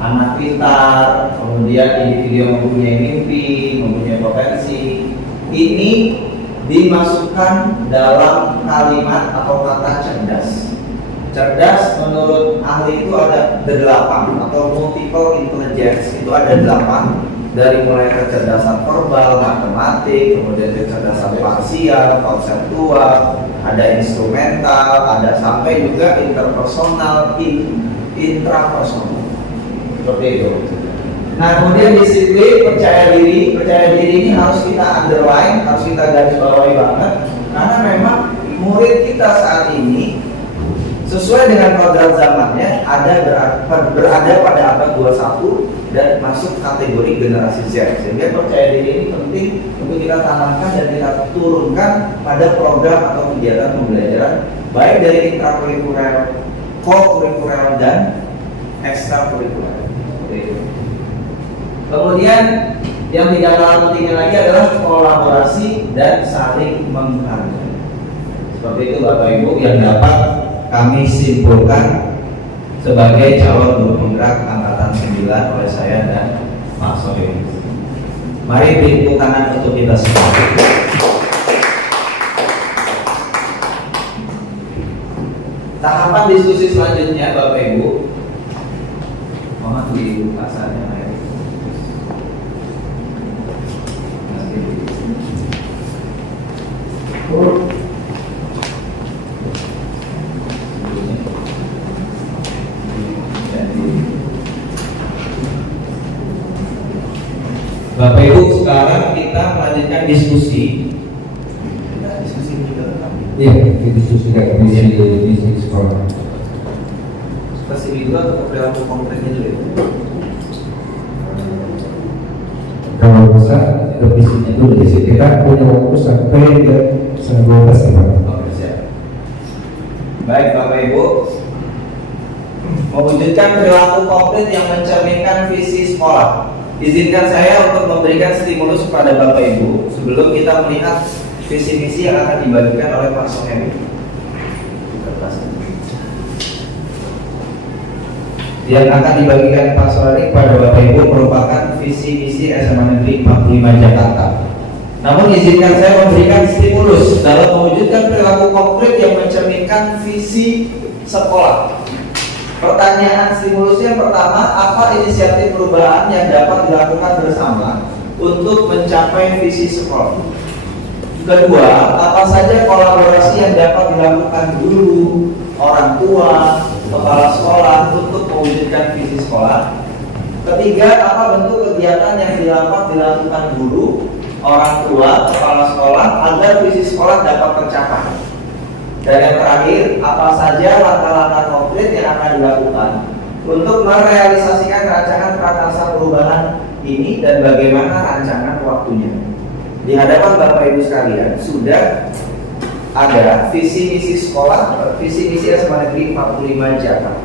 anak pintar, kemudian individu yang mempunyai mimpi, mempunyai potensi, ini dimasukkan dalam kalimat atau kata cerdas. Cerdas menurut ahli itu ada 8 atau multiple intelligence, itu ada 8, dari mulai kecerdasan verbal, matematik, kemudian kecerdasan parsial, konseptual, ada instrumental, ada sampai juga interpersonal, intrapersonal, seperti itu. Nah, kemudian disiplin, percaya diri ini harus kita underline, harus kita garis bawahi banget, karena memang murid kita saat ini sesuai dengan program zamannya berada pada abad 21 dan masuk kategori generasi Z. Sehingga percaya diri ini penting untuk kita tanamkan dan kita turunkan pada program atau kegiatan pembelajaran baik dari intrakurikuler, co-kurikuler dan ekstrakurikuler. Kemudian yang tidak kalah pentingnya lagi adalah kolaborasi dan saling menghargai. Seperti itu Bapak Ibu yang dapat kami simpulkan sebagai calon guru penggerak angkatan 9 oleh saya dan Pak Sohib. Mari beri tepuk tangan untuk kita semua. Tahapan diskusi selanjutnya Bapak Ibu, mohon dibuka saja. Bapak Ibu, sekarang kita melanjutkan diskusi. Iya, didiskusikan di sekolah. Spesifik dulu atau perilaku konkretnya dulu? Kalau bisa revisinya dulu di sini. Kita punya waktu sampai ke 12 ya. Oke, siap. Baik Bapak Ibu, mewujudkan perilaku konkret yang mencerminkan visi sekolah. Izinkan saya untuk memberikan stimulus kepada Bapak Ibu sebelum kita melihat visi misi yang akan dibagikan oleh Pak Sohemi. Yang akan dibagikan Pak Sohemi kepada Bapak Ibu merupakan visi misi SMA Negeri 45 Jakarta. Namun izinkan saya memberikan stimulus dalam mewujudkan perilaku konkret yang mencerminkan visi sekolah. Pertanyaan stimulusnya pertama, apa inisiatif perubahan yang dapat dilakukan bersama untuk mencapai visi sekolah? Kedua, apa saja kolaborasi yang dapat dilakukan guru, orang tua, kepala sekolah untuk mewujudkan visi sekolah? Ketiga, apa bentuk kegiatan yang dapat dilakukan guru, orang tua, kepala sekolah agar visi sekolah dapat tercapai? Dan yang terakhir, apa saja langkah-langkah konkret yang akan dilakukan untuk merealisasikan rancangan prakarsa perubahan ini dan bagaimana rancangan waktunya? Di hadapan Bapak Ibu sekalian sudah ada visi misi sekolah, visi misi SMA Negeri 45 Jakarta.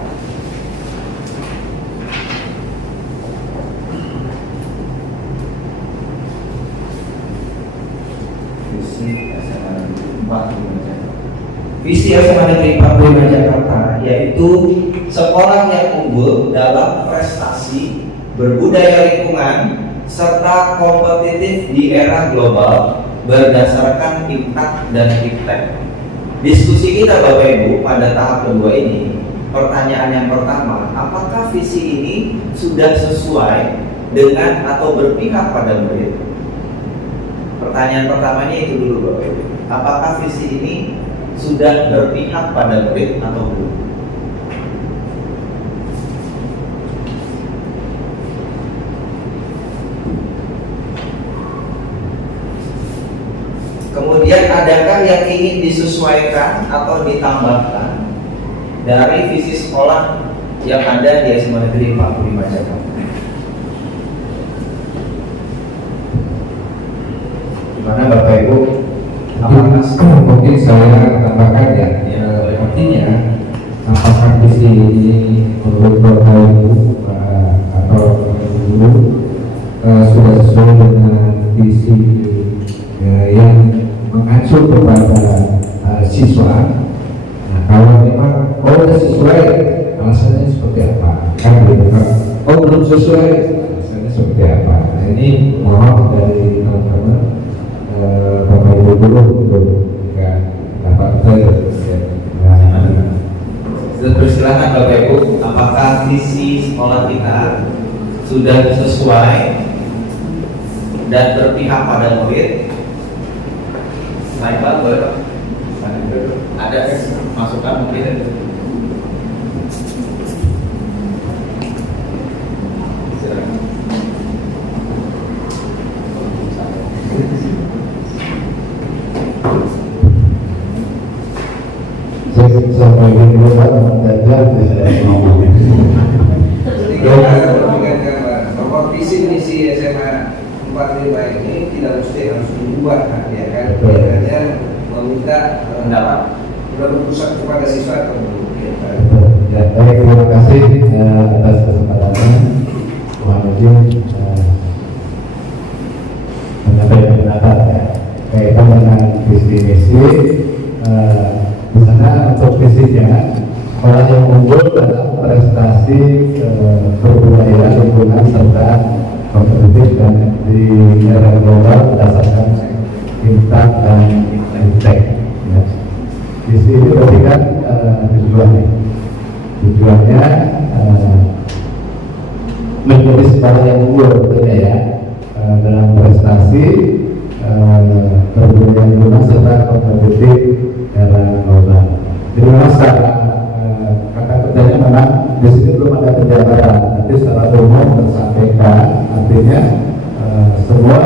Visi SMA Negeri 45 Jakarta. Visi SMA Negeri 45 Jakarta yaitu sekolah yang unggul dalam prestasi, berbudaya lingkungan, serta kompetitif di era global berdasarkan impact dan iptek. Diskusi kita Bapak Ibu pada tahap kedua ini, pertanyaan yang pertama, apakah visi ini sudah sesuai dengan atau berpihak pada murid? Pertanyaan pertamanya itu dulu Bapak Ibu. Apakah visi ini sudah berpihak pada murid atau belum? Kemudian adakah yang ingin disesuaikan atau ditambahkan dari visi sekolah yang ada di SMA Negeri 45 Jakarta? Gimana Bapak Ibu? Mungkin saya tambahkan ya, artinya apakah visi ini menurut Bapak Ibu atau Guru sudah sesuai dengan visi yang mengacu kepada siswa? Nah, kalau memang sudah sesuai, alasannya seperti apa? Kan gitu kan? oh belum sesuai misalnya seperti apa. Nah ini mohon dari teman-teman Bapak Ibu guru untuk dapat Persilakan Bapak Ibu, apakah visi sekolah kita sudah sesuai dan berpihak pada murid? Baik Pak, boleh Pak? Ada masukan mungkin? Sampai dulu Pak mengajar bisa ngomong. bahwa visi misi SMA 45 ini tidak mesti harus diubah ya kan, hanya meminta Pendapat. berpusat kepada siswa atau guru. Ya, baik, terima kasih atas kesempatannya. Mohon izin menyampaikan pendapat ya. Kaitan dengan visi misi, di sana untuk visinya orang yang unggul dalam prestasi kebudayaan, lingkungan serta kompetitif dan di era global berdasarkan impact dan impact. Ya. Visi ini berarti kan tujuannya menjadi sekolah yang unggul tentunya ya dalam prestasi kebudayaan lingkungan serta kompetitif era global. Jadi memang secara kata kerjanya memang di sini belum ada penjabaran, nanti secara umum tersampaikan artinya semua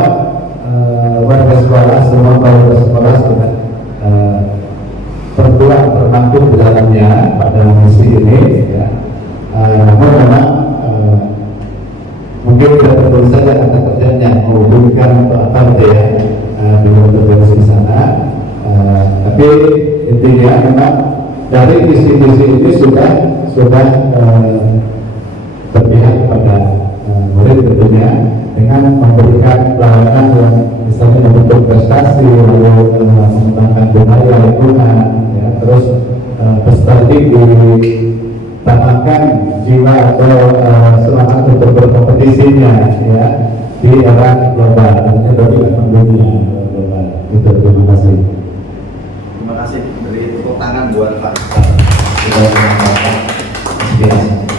warga sekolah, semua warga sekolah sudah tertuang termaktub di dalamnya pada misi ini ya. Namun memang mungkin tidak tertulis saja kata kerjanya menghubungkan apa gitu ya dengan tertulis di sana, tapi intinya memang dari visi-visi ini sudah berpihak kepada murid tentunya dengan memberikan pelayanan yang misalnya membentuk prestasi, lalu mengembangkan budaya lingkungan, ya, terus peserta ditanamkan jiwa atau semangat untuk berkompetisinya ya di era global, artinya dengan dunia global. Itu terima kasih. Terima kasih, beri tepuk tangan buat Pak.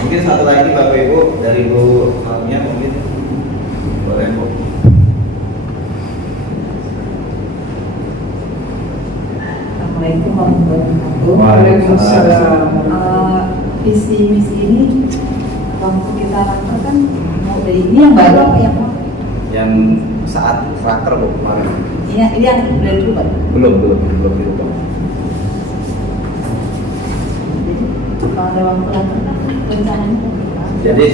Mungkin satu lagi Bapak Ibu dari Bu Almia mungkin boleh Bu. Assalamualaikum warahmatullahi wabarakatuh. Waalaikumsalam. Visi misi ini waktu kita raker kan mau dari ini yang baru apa yang Yang saat raker Bu kemarin. ini yang udah dulu Pak. Belum dirubah. Kalau ada waktu raker kan rencananya Jadi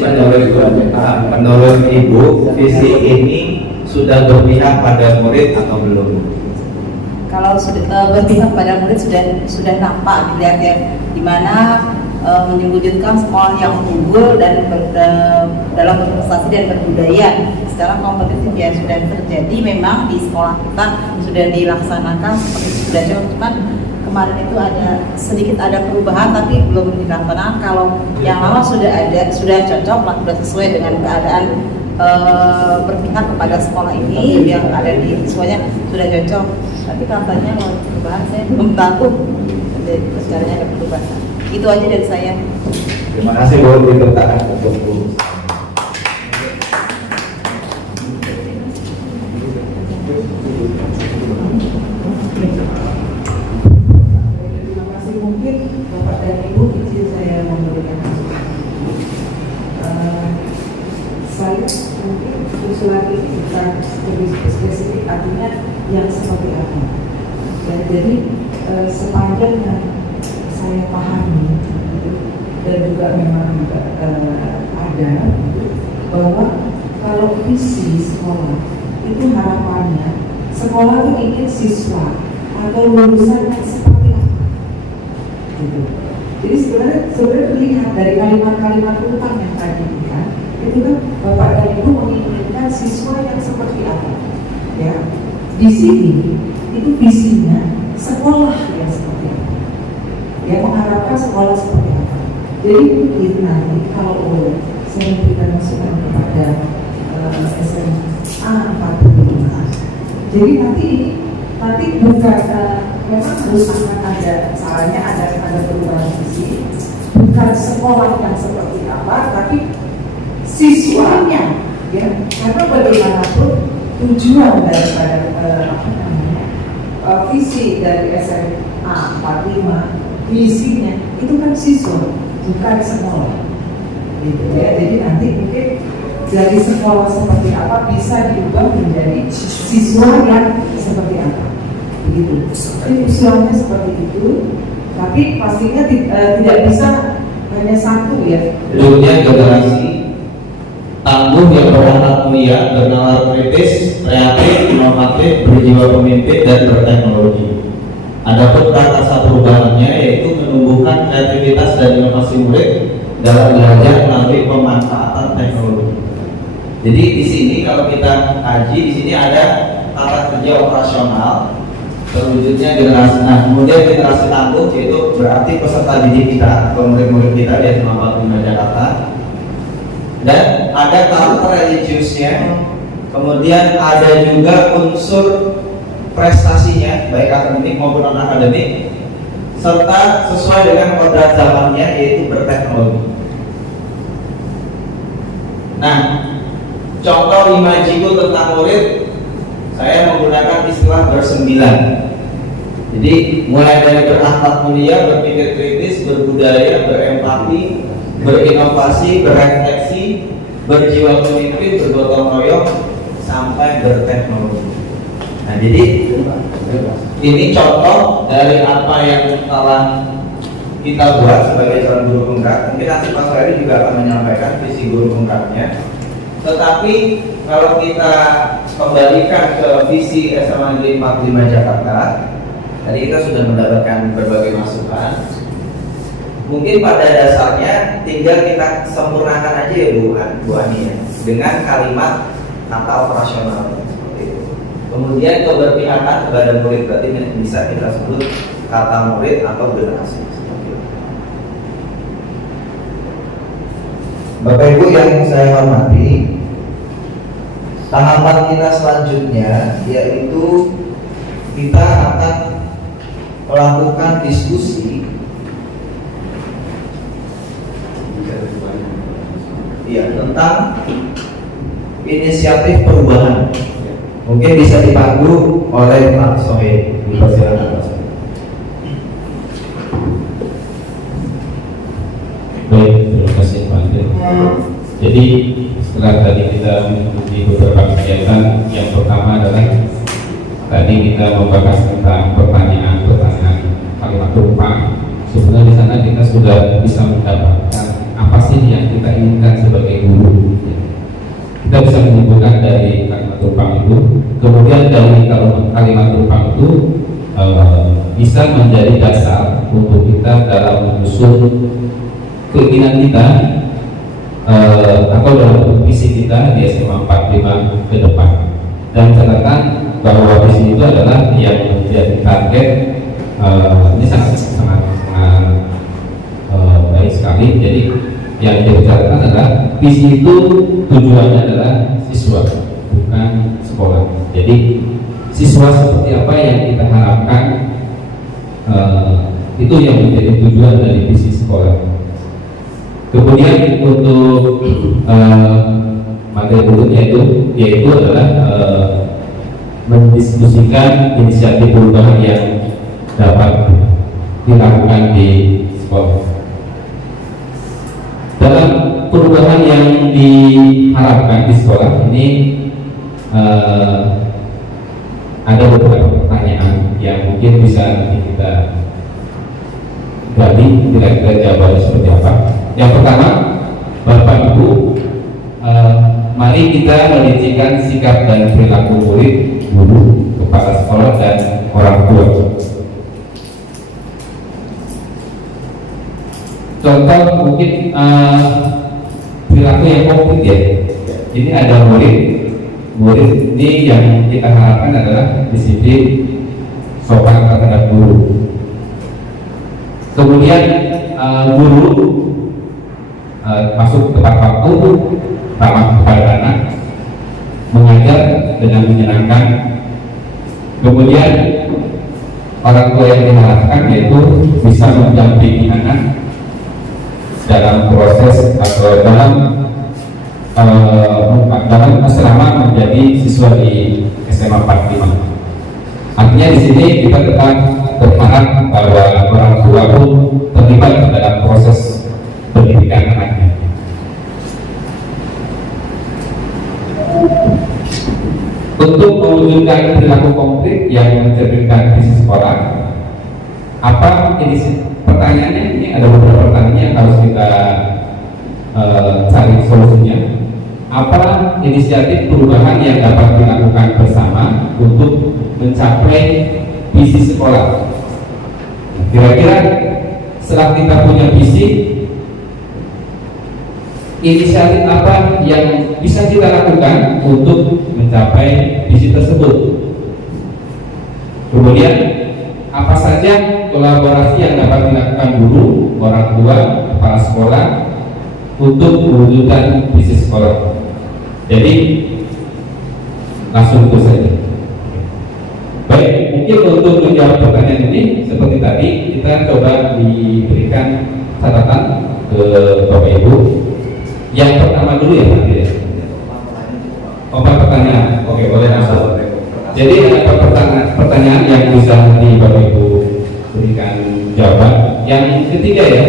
menurut Ibu visi ini sudah berpihak pada murid atau belum? kalau sudah berpihak pada murid sudah nampak dilihat ya, di mana menyebutkan sekolah yang unggul dan dalam berprestasi dan berbudaya. Secara kompetitif ya sudah terjadi, memang di sekolah kita sudah dilaksanakan seperti itu sudah jauh, cuman kemarin itu ada perubahan tapi belum dilaksanakan. Kalau yang lama sudah cocok lah, sudah sesuai dengan keadaan berpihak kepada sekolah ini yang ada di siswanya sudah cocok. Tapi katanya kalau perubahan saya belum tahu, secaranya ada perubahan. Itu aja dari saya. Terima kasih Bu, tepuk tangan untuk Bu. Terima kasih, mungkin Bapak dan Ibu izin saya memberikan masukan. Saya mungkin usulan ini bukan lebih spesifik, artinya yang seperti apa. Dan jadi sepanjang yang saya pahami dan juga memang ada bahwa kalau visi sekolah itu harapannya sekolah itu ingin siswa atau lulusan yang seperti apa gitu. Jadi sebenarnya terlihat dari kalimat-kalimat utang yang tadi kan, itu kan Bapak dan Ibu menginginkan siswa yang seperti apa ya. Di sini itu visinya sekolah yang seperti apa, yang mengharapkan sekolah seperti apa. Jadi mungkin nanti kalau boleh saya memberikan masukan kepada SMA 45. Jadi nanti bukan memang harus akan ada caranya, ada perubahan visi, bukan sekolah yang seperti apa, tapi siswanya, ya, karena bagaimanapun tujuan daripada visi dari SMA 45, visinya itu kan siswa, bukan sekolah, gitu ya. Jadi nanti mungkin dari sekolah seperti apa bisa diubah menjadi siswa yang seperti apa, begitu. Tujuannya seperti itu, tapi pastinya tidak bisa hanya satu ya. Bentuknya generasi tangguh yang berangkat mulia, bernalar kritis, kreatif, inovatif, berjiwa pemimpin dan berteknologi. Adapun kata perubahannya yaitu menumbuhkan kreativitas dan inovasi murid dalam belajar melalui pemanfaatan teknologi. Jadi di sini kalau kita kaji, di sini ada tata kerja operasional terwujudnya generasi. Nah, kemudian generasi tangguh yaitu berarti peserta didik kita atau murid-murid kita di SMA 45 Jakarta. Dan ada karakter religiusnya, kemudian ada juga unsur prestasinya baik akademik maupun non akademik, serta sesuai dengan kodrat zamannya yaitu berteknologi. Nah, contoh imajiku tentang murid, saya menggunakan istilah bersembilan. Jadi mulai dari berakhlak mulia, berpikir kritis, berbudaya, berempati, berinovasi, berefleksi, berjiwa pemimpin, bergotong royong, sampai berteknologi. Nah, jadi ini contoh dari apa yang telah kita buat sebagai calon guru penggerak. Mungkin nanti Mas Ferry juga akan menyampaikan visi guru penggeraknya. Tetapi kalau kita kembalikan ke visi SMA Negeri 45 Jakarta, tadi kita sudah mendapatkan berbagai masukan. Mungkin pada dasarnya tinggal kita sempurnakan aja ya Bu Ani ya, dengan kalimat kata operasional seperti itu. Kemudian keberpihakan kepada murid, berarti bisa kita sebut kata murid atau generasi seperti itu. Bapak Ibu yang saya hormati, tahapan kita selanjutnya yaitu kita akan melakukan diskusi tentang inisiatif perubahan. Mungkin bisa dipandu oleh Pak Sohe. Dipersilakan Pak Sohe. Baik, terima kasih Pak Andre. Jadi setelah tadi kita mengikuti beberapa kegiatan, yang pertama adalah tadi kita membahas tentang pertanyaan kalimat tumpang. Sebenarnya di sana kita sudah bisa mendapatkan apa sih yang kita inginkan sebagai guru. Kita bisa menyimpulkan dari kalimat tumpang itu. Kemudian dari kalimat tumpang itu bisa menjadi dasar untuk kita dalam menyusun keinginan kita atau dalam visi kita di SMA 45 ke depan. Dan catatan bahwa visi itu adalah yang menjadi target ini sangat baik sekali. Jadi yang dibicarakan adalah visi itu tujuannya adalah siswa, bukan sekolah. Jadi siswa seperti apa yang kita harapkan, itu yang menjadi tujuan dari visi sekolah. Kemudian untuk materi berikutnya yaitu adalah mendiskusikan inisiatif perubahan yang dapat dilakukan di sekolah. Dalam perubahan yang diharapkan di sekolah ini ada beberapa pertanyaan yang mungkin bisa nanti kita gali kira-kira jawabannya seperti apa. Yang pertama, Bapak Ibu, mari kita merincikan sikap dan perilaku murid, guru, kepala sekolah dan orang tua. Contoh mungkin perilaku yang konkret ya. Ini ada murid ini yang kita harapkan adalah disiplin, sopan terhadap guru. Kemudian guru masuk tepat waktu, ramah kepada anak, mengajar dengan menyenangkan. Kemudian orang tua yang diharapkan yaitu bisa mendampingi anak dalam proses atau dalam asrama menjadi siswa di SMA 45. Artinya di sini kita tetap berharap bahwa orang tua pun terlibat dalam proses pendidikan anaknya. Untuk mewujudkan perilaku konkret yang mencerminkan visi sekolah, apa ini pertanyaannya? Ini ada beberapa pertanyaan yang harus kita cari solusinya. Apa inisiatif perubahan yang dapat dilakukan bersama untuk mencapai visi sekolah? Kira-kira setelah kita punya visi, inisiatif apa yang bisa kita lakukan untuk mencapai visi tersebut? Kemudian apa saja kolaborasi yang dapat dilakukan guru, orang tua, kepala sekolah untuk mewujudkan visi sekolah? Jadi langsung itu saja. Baik, mungkin untuk menjawab pertanyaan ini seperti tadi kita coba diberikan catatan ke Bapak Ibu. Yang pertama dulu ya Pak. Pertanyaan. Oke, boleh langsung. Jadi ada pertanyaan yang bisa di Bapak Ibu berikan jawaban. Yang ketiga ya,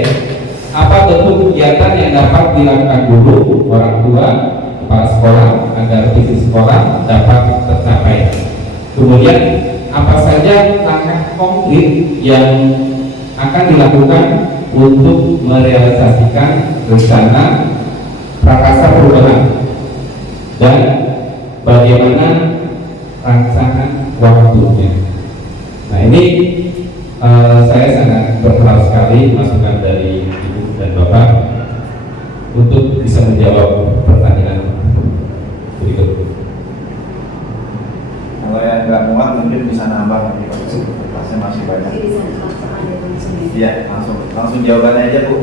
apa bentuk kegiatan yang dapat dilakukan guru, orang tua, kepala sekolah agar visi sekolah dapat tercapai? Kemudian apa saja langkah konkret yang akan dilakukan untuk merealisasikan rencana prakarsa perubahan, dan bagaimana rancangan waktunya? Nah ini saya sangat berharap sekali masukan dari Ibu dan Bapak untuk bisa menjawab pertanyaan berikut. Kalau yang nggak muat mungkin bisa nambah nanti Pak. Masih banyak. Iya, langsung jawabannya aja Bu.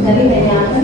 Tapi kayaknya apa?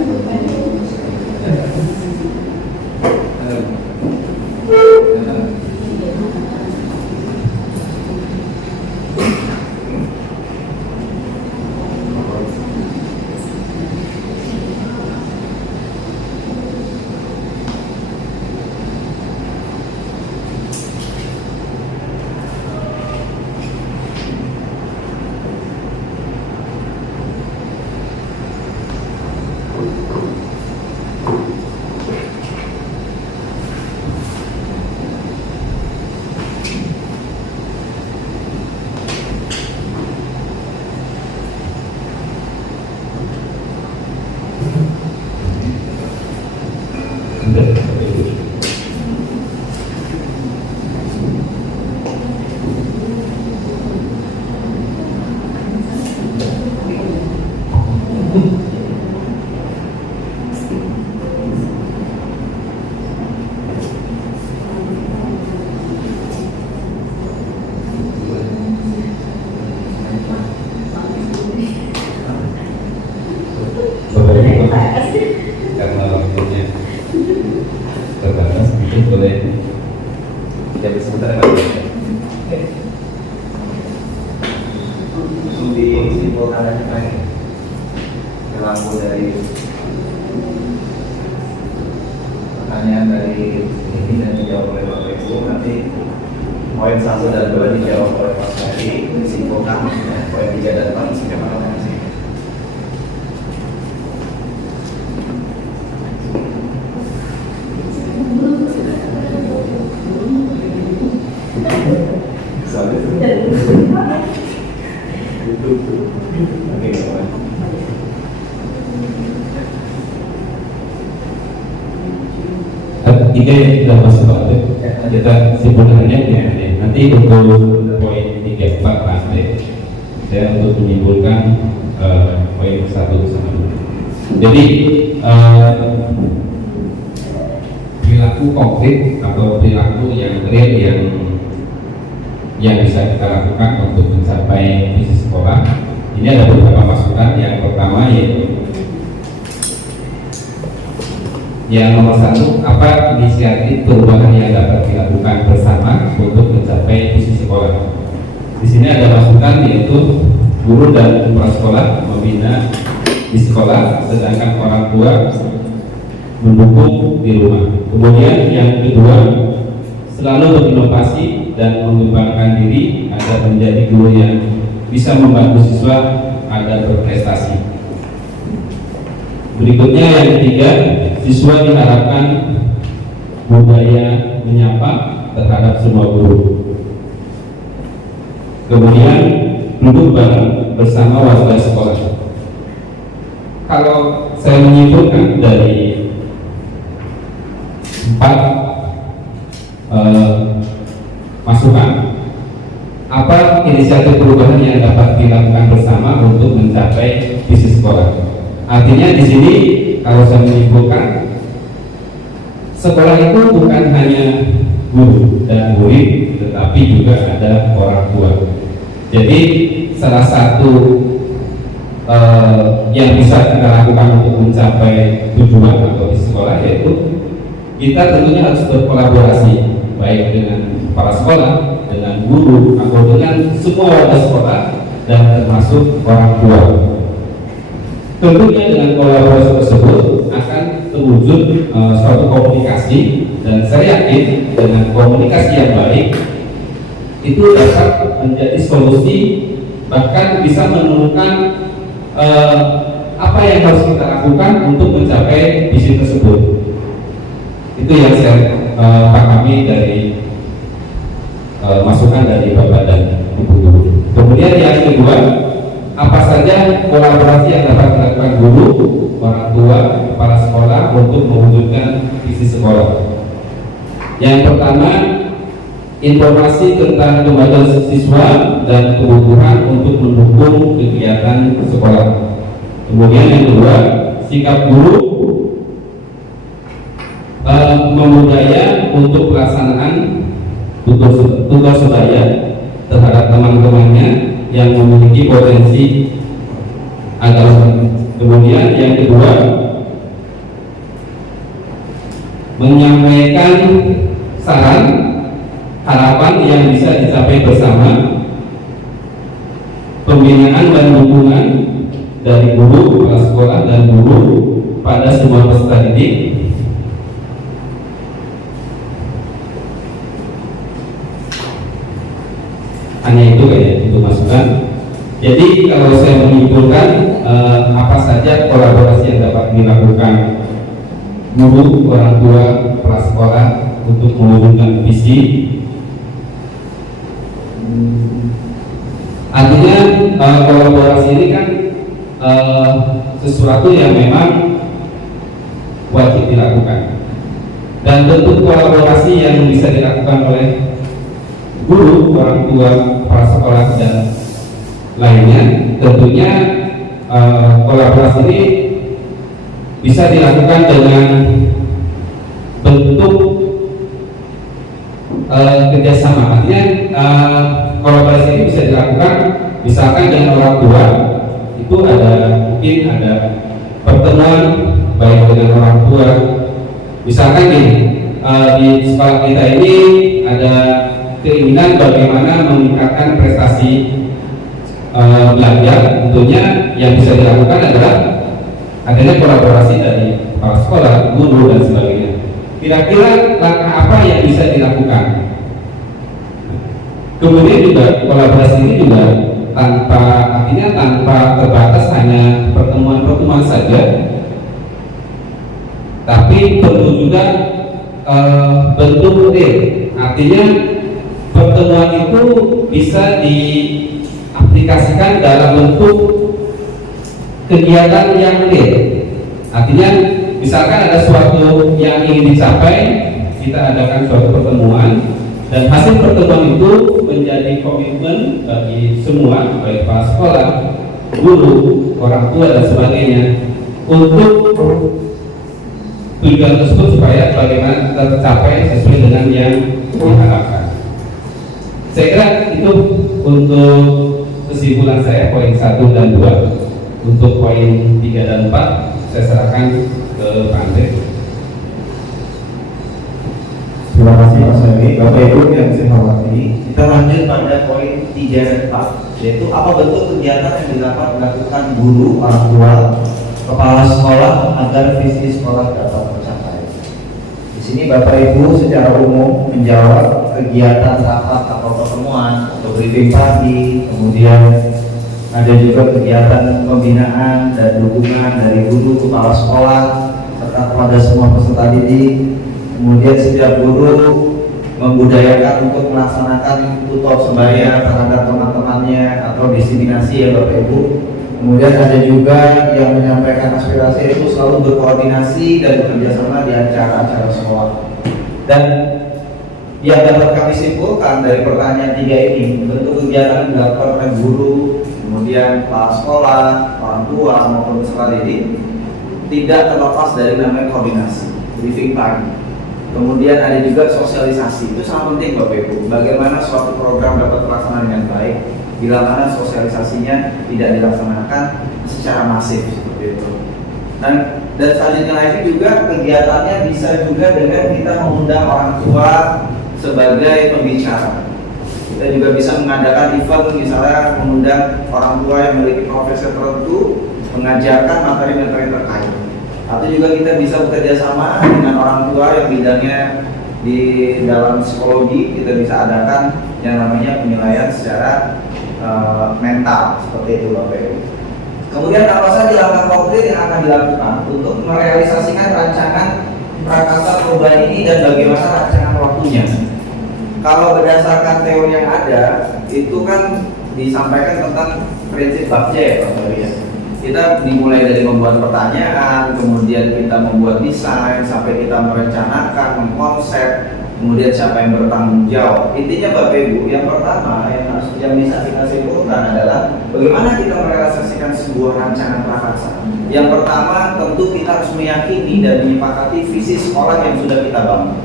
Karena waktunya terbatas, mungkin boleh kita sebentar disimpulkan aja lampu dari pertanyaan dari ini dan dijawab oleh Bapak Ibu. Nanti poin 1 dan 2 dijawab oleh Pak Ferry, disimpulkan poin 3 dan 4 bagaimana sih? Tiga yang sudah masuk balik, kita simpulkannya nanti untuk poin 3, 4 nanti saya untuk menyimpulkan poin 1 sama 2. Jadi perilaku konkret atau perilaku yang real yang bisa kita lakukan untuk mencapai visi sekolah, ini ada beberapa masukan. Yang pertama yaitu yang nomor 1, apa inisiatif perubahan yang dapat dilakukan bersama untuk mencapai visi sekolah. Di sini ada masukan yaitu guru dan kepala sekolah membina di sekolah, sedangkan orang tua mendukung di rumah. Kemudian yang kedua, selalu berinovasi dan mengembangkan diri agar menjadi guru yang bisa membantu siswa agar berprestasi. Berikutnya yang ketiga, siswa diharapkan budaya menyapa terhadap semua guru. Kemudian duduk bareng bersama warga sekolah. Kalau saya menyimpulkan dari 4 masukan, apa inisiatif perubahan yang dapat dilakukan bersama untuk mencapai visi sekolah? Artinya di sini kalau saya menyimpulkan, sekolah itu bukan hanya guru dan murid, tetapi juga ada orang tua. Jadi salah satu yang bisa kita lakukan untuk mencapai tujuan atau visi sekolah yaitu kita tentunya harus berkolaborasi baik dengan kepala sekolah, dengan guru, atau dengan semua warga sekolah dan termasuk orang tua. Tentunya dengan kolaborasi tersebut akan terwujud suatu komunikasi, dan saya yakin dengan komunikasi yang baik itu dapat menjadi solusi, bahkan bisa menemukan apa yang harus kita lakukan untuk mencapai visi tersebut. Itu yang saya pahami dari masukan dari Bapak dan Ibu guru. Kemudian yang kedua, apa saja kolaborasi yang dapat dilakukan guru, orang tua, kepala sekolah untuk mewujudkan visi sekolah. Yang pertama, informasi tentang kemajuan siswa dan kebutuhan untuk mendukung kegiatan sekolah. Kemudian yang kedua, sikap guru membudaya untuk pelaksanaan tugas sebaya terhadap teman-temannya yang memiliki potensi agar Kemudian yang kedua, menyampaikan saran harapan yang bisa dicapai bersama, pembinaan dan dukungan dari guru, kepala sekolah dan guru pada semua peserta didik. Hanya itu kayaknya, itu masukan. Jadi kalau saya menyimpulkan apa saja kolaborasi yang dapat dilakukan guru, orang tua, kepala sekolah untuk mewujudkan visi. Artinya kolaborasi ini kan sesuatu yang memang wajib dilakukan, dan bentuk kolaborasi yang bisa dilakukan oleh guru, orang tua, kepala sekolah dan lainnya, tentunya kolaborasi ini bisa dilakukan dengan bentuk kerjasama. Artinya kolaborasi ini bisa dilakukan misalkan dengan orang tua, itu mungkin ada pertemuan baik dengan orang tua. Misalkan di sekolah kita ini ada keinginan bagaimana meningkatkan prestasi belajar. Tentunya yang bisa dilakukan adalah adanya kolaborasi dari kepala sekolah, guru dan sebagainya. Kira-kira langkah apa yang bisa dilakukan? Kemudian juga kolaborasi ini juga tanpa terbatas hanya pertemuan-pertemuan saja, tapi perlu juga bentuk real. Artinya pertemuan itu bisa diaplikasikan dalam bentuk kegiatan yang real. Artinya misalkan ada suatu yang ingin dicapai, kita adakan suatu pertemuan, dan hasil pertemuan itu menjadi komitmen bagi semua, baik kepala sekolah, guru, orang tua dan sebagainya, untuk tujuan tersebut supaya bagaimana tercapai sesuai dengan yang diharapkan. Saya kira itu untuk kesimpulan saya, poin 1 dan 2. Untuk poin 3 dan 4 saya serahkan ke Pak Andre. Terima kasih Mas Hemi. Bapak Ibu yang saya hormati, kita lanjut pada poin 3 dan 4, yaitu apa bentuk kegiatan yang dapat dilakukan guru, orang tua, kepala sekolah agar visi sekolah dapat tercapai. Di sini Bapak Ibu secara umum menjawab kegiatan rapat atau pertemuan atau briefing pagi, kemudian ada juga kegiatan pembinaan dan dukungan dari guru, kepala sekolah serta kepada semua peserta didik. Kemudian setiap guru membudayakan untuk melaksanakan tutor sebaya terhadap teman-temannya atau diseminasi ya Bapak Ibu. Kemudian ada juga yang menyampaikan aspirasi itu selalu berkoordinasi dan bekerjasama di acara-acara sekolah. Dan yang dapat kami simpulkan dari pertanyaan 3 ini, bentuk kegiatan yang dilakukan oleh guru, kemudian kepala sekolah, orang tua maupun peserta didik tidak terlepas dari namanya koordinasi, briefing pagi. Kemudian ada juga sosialisasi, itu sangat penting Bapak Ibu. Bagaimana suatu program dapat terlaksana dengan baik bila mana sosialisasinya tidak dilaksanakan secara masif seperti itu. Dan selanjutnya lagi juga kegiatannya bisa juga dengan kita mengundang orang tua sebagai pembicara. Kita juga bisa mengadakan event, misalnya mengundang orang tua yang memiliki profesi tertentu, mengajarkan materi-materi terkait. Atau juga kita bisa bekerja sama dengan orang tua yang bidangnya di dalam psikologi, kita bisa adakan yang namanya penilaian secara mental, seperti itu Bapak Ibu. Kemudian apa saja langkah konkret yang akan dilakukan untuk merealisasikan rancangan prakarsa perubahan ini dan bagaimana rancangan waktunya? Kalau berdasarkan teori yang ada, itu kan disampaikan tentang prinsip Bakja ya Pak Maria. Kita dimulai dari membuat pertanyaan, kemudian kita membuat desain, sampai kita merencanakan, mengkonsep, kemudian siapa yang bertanggung jawab. Intinya Bapak Ibu, yang pertama yang bisa kita simpulkan adalah bagaimana kita merealisasikan sebuah rancangan prakarsa. Yang pertama tentu kita harus meyakini dan menyepakati visi sekolah yang sudah kita bangun.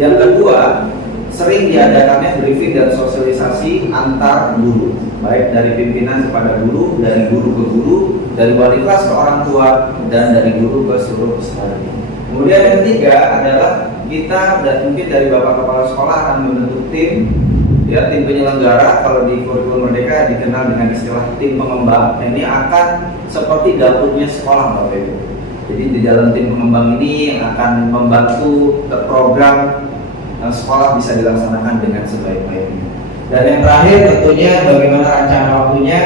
Yang kedua, sering diadakannya briefing dan sosialisasi antar guru. baik dari pimpinan kepada guru, dari guru ke guru, dari wali kelas ke orang tua, dan dari guru ke seluruh peserta didik. Kemudian yang ketiga adalah kita dan mungkin dari Bapak Kepala Sekolah akan membentuk tim, ya, tim penyelenggara. Kalau di kurikulum Merdeka dikenal dengan istilah tim pengembang. Ini akan seperti dapurnya sekolah, Bapak Ibu. Jadi di dalam tim pengembang ini yang akan membantu program sekolah bisa dilaksanakan dengan sebaik-baiknya. Dan yang terakhir tentunya bagaimana rancangan waktunya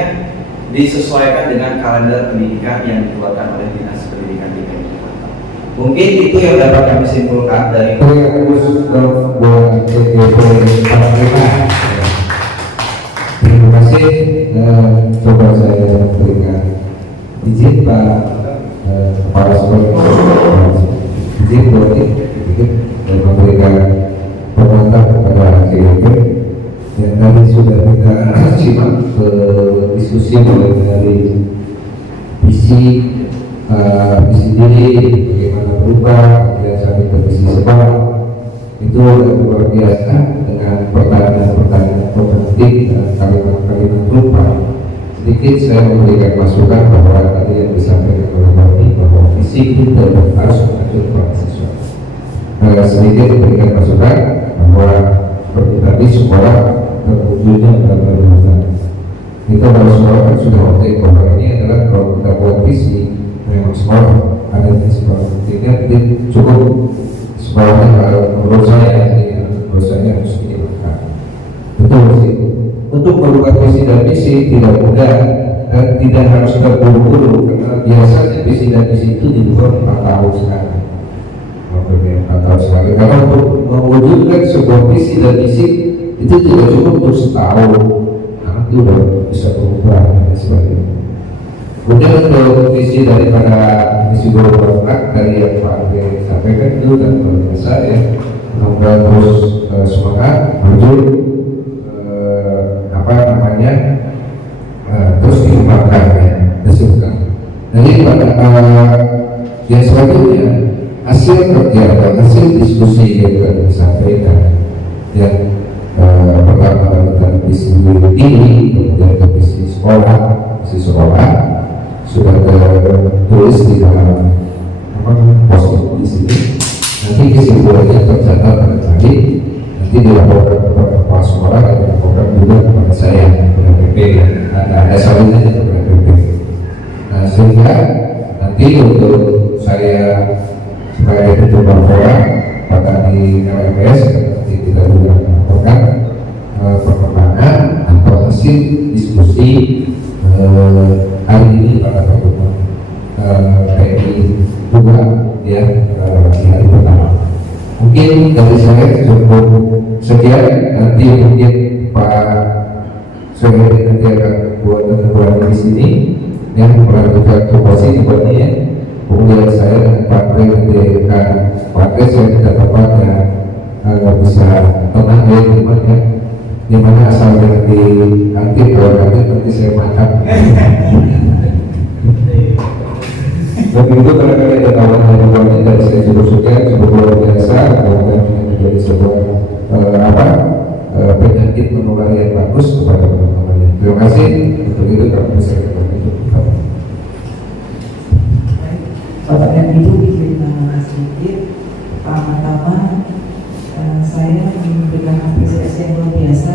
disesuaikan dengan kalender pendidikan yang dikeluarkan oleh Dinas Pendidikan DKI Jakarta. Mungkin itu yang dapat kami simpulkan dari terima kasih. Coba saya berikan izin Pak Kepala Sekolah, izin boleh sedikit memberikan pengantar kepada CIP yang tadi sudah kita simak ke diskusi mulai dari visi diri, bagaimana berubah, kemudian sampai ke visi sekolah. Itu luar biasa dengan pertanyaan-pertanyaan penting dan kalimat-kalimat berupa. Sedikit saya memberikan masukan bahwa tadi yang disampaikan oleh Bani bahwa visi kita harus mengatur mahasiswa. Sedikit memberikan masukan bahwa seperti tadi sekolah terwujudnya adalah berubah. Kita baru sekolah kan sudah waktu bahwa ini adalah kalau kita buat visi memang sekolah ada di sekolah. Tidak cukup sekolahnya kalau menurut saya harus dilakukan. Betul sih. Untuk merubah visi dan misi tidak mudah dan tidak harus terburu-buru karena biasanya visi dan misi itu dibuat 4 tahun sekali. Karena untuk mewujudkan sebuah visi dan misi itu tidak cukup untuk setahun, nanti sudah bisa berubah dan sebagainya. Kemudian untuk visi daripada misi berubah dari yang Pak Andre sampaikan itu dan luar biasa ya, mudah-mudahan terus semangat maju, terus dikembangkan ya, disebutkan. Jadi pada yang selanjutnya hasil kerja dan hasil diskusi yang telah disampaikan yang pertama tentang visi diri, kemudian ke visi sekolah sudah tertulis di dalam post di sini. Nanti kesimpulannya tercatat pada tadi, nanti dilaporkan kepada kepala sekolah dan dilaporkan juga kepada saya kepada PP ya. Ada salinannya kepada PP. Nah sehingga nanti untuk saya supaya itu laporan pada di LMS nanti kita juga melaporkan perkembangan atau hasil diskusi hari ini pada pertemuan PMI juga ya di hari pertama. Mungkin dari saya cukup sekian, nanti mungkin Pak Soehari nanti akan buat ketentuan di sini yang melanjutkan tupoksi buat ini ya. Kemudian saya dan Pak Andre nanti akan pakai saya tidak tepatnya bisa tenang ya dimana asal di nanti kalau nanti saya makan. Begitu barangkali ada tawaran dari luarnya dari saya cukup suka cukup luar biasa, kemudian menjadi sebuah penyakit menular yang bagus kepada teman-temannya. Terima kasih. Untuk itu kami bisa kita Bapak dan Ibu izin sedikit. Pertama-tama saya memberikan apresiasi yang luar biasa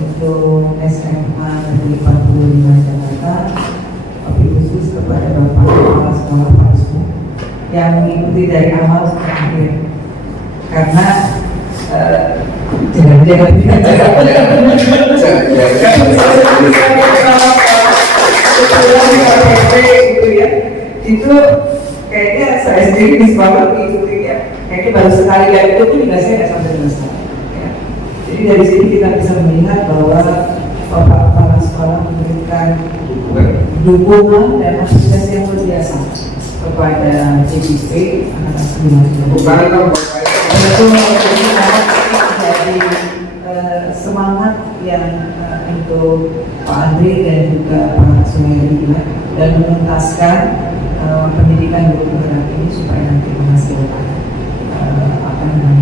untuk SMA Negeri 45 Jakarta, tapi khusus kepada Bapak Kepala Sekolah Pak Ismu yang mengikuti dari awal sampai akhir. Karena jangan itu kayaknya saya sendiri di sekolah mengikuti ya, kayaknya baru sekali dan itu pun juga saya nggak sampai selesai ya. Jadi dari sini kita bisa melihat bahwa Bapak Kepala Sekolah memberikan dukungan dan apresiasi yang luar biasa kepada CPP anak asuh. Itu menjadi semangat yang untuk Pak Andre dan juga Pak Soehari dan menuntaskan pendidikan guru penggerak ini supaya nanti menghasilkan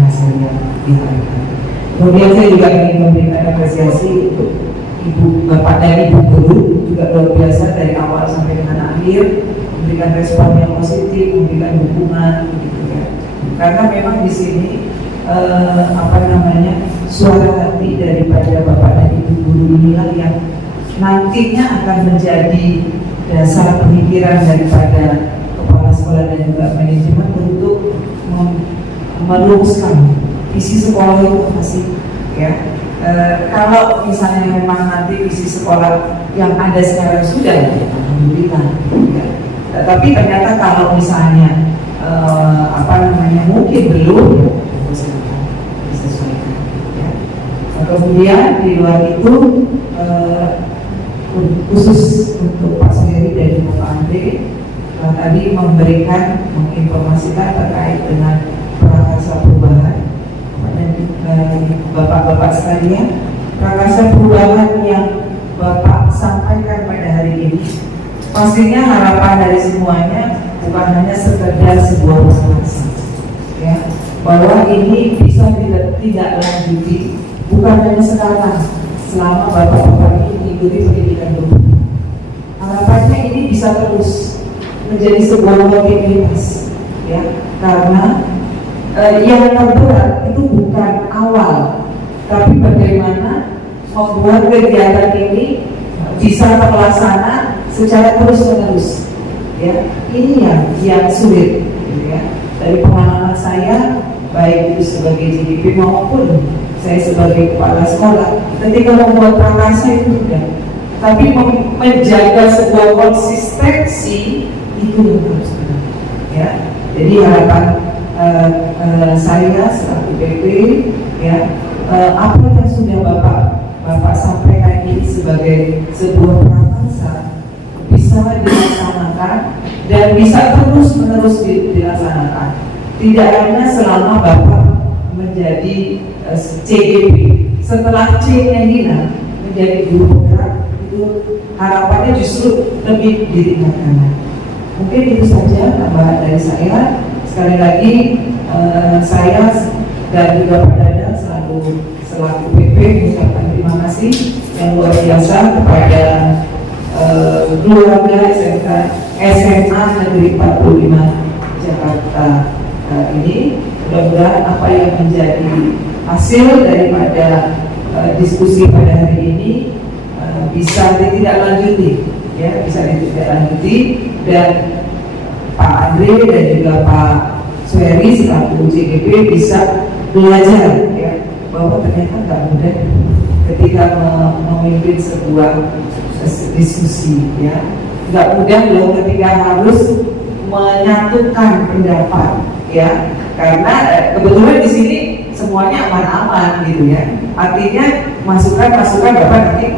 hasil yang diharapkan. Kemudian saya juga ingin memberikan apresiasi untuk ibu bapak dan ibu guru juga luar biasa dari awal sampai dengan akhir, memberikan respon yang positif, memberikan dukungan gitu ya. Karena memang di sini suara hati daripada bapak dan ibu guru inilah yang nantinya akan menjadi dasar pemikiran daripada kepala sekolah dan juga manajemen untuk merumuskan visi sekolah itu masih ya. Kalau misalnya memang nanti visi sekolah yang ada sekarang sudah, alhamdulillah ya. Tapi ternyata kalau misalnya mungkin belum ya, disesuaikan ya. Kemudian di luar itu khusus untuk Pak Suheri dan juga Pak Andre tadi menginformasikan terkait dengan prakarsa perubahan dan bapak-bapak sekalian, prakarsa perubahan yang Bapak sampaikan pada hari ini pastinya harapan dari semuanya bukan hanya sekedar sebuah prakarsa ya, bahwa ini bisa ditindaklanjuti bukan hanya sekarang selama bapak-bapak ini mengikuti pendidikan dokter. Harapannya ini bisa terus menjadi sebuah kontinuitas ya, karena yang terberat itu bukan awal, tapi bagaimana membuat kegiatan ini bisa terlaksana secara terus-menerus ya. Ini yang sulit gitu ya. Dari pengalaman saya baik itu sebagai JDP maupun saya sebagai kepala sekolah, ketika membuat prakarsa itu mudah, tapi menjaga sebuah konsistensi itu yang harus benar ya. Jadi harapan saya selaku PP ya, apa yang sudah Bapak sampaikan ini sebagai sebuah prakarsa bisa dilaksanakan dan bisa terus-menerus dilaksanakan. Tidak hanya selama Bapak menjadi CGP, setelah C-nya Dina menjadi guru penggerak, itu harapannya justru lebih ditingkatkan. Mungkin itu saja tambahan dari saya. Sekali lagi saya dan juga Pak Dadang selaku PP mengucapkan terima kasih yang luar biasa kepada keluarga SMA Negeri 45 Jakarta ini. Mudah-mudahan apa yang menjadi hasil daripada diskusi pada hari ini bisa ditindaklanjuti ya, bisa ditindaklanjuti dan Pak Andre dan juga Pak Suheri selaku JGP bisa belajar ya, bahwa ternyata nggak mudah ketika memimpin sebuah diskusi ya, nggak mudah loh ketika harus menyatukan pendapat ya, karena kebetulan di sini semuanya aman-aman gitu ya, artinya masukan-masukan dapat nanti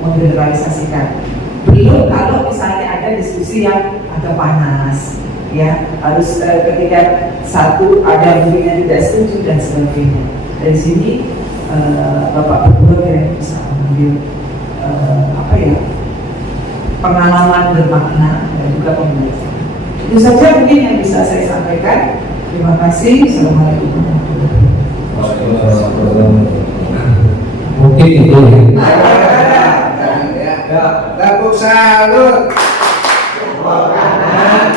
menggeneralisasikan. Belum kalau misalnya ada diskusi yang agak panas ya, harus ketika satu ada mungkin yang tidak setuju dan sebagainya. Dari sini Bapak berdua yang bisa mengambil pengalaman bermakna dan juga pembelajaran. Itu saja mungkin yang bisa saya sampaikan. Terima kasih. Assalamualaikum warahmatullahi wabarakatuh. Mungkin itu Tepuk salut. Jempol kanan,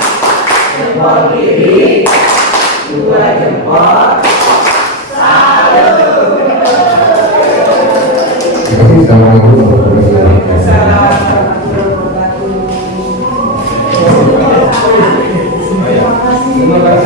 jempol kiri, dua jempol. Salut. Assalamualaikum warahmatullahi wabarakatuh. Terima kasih.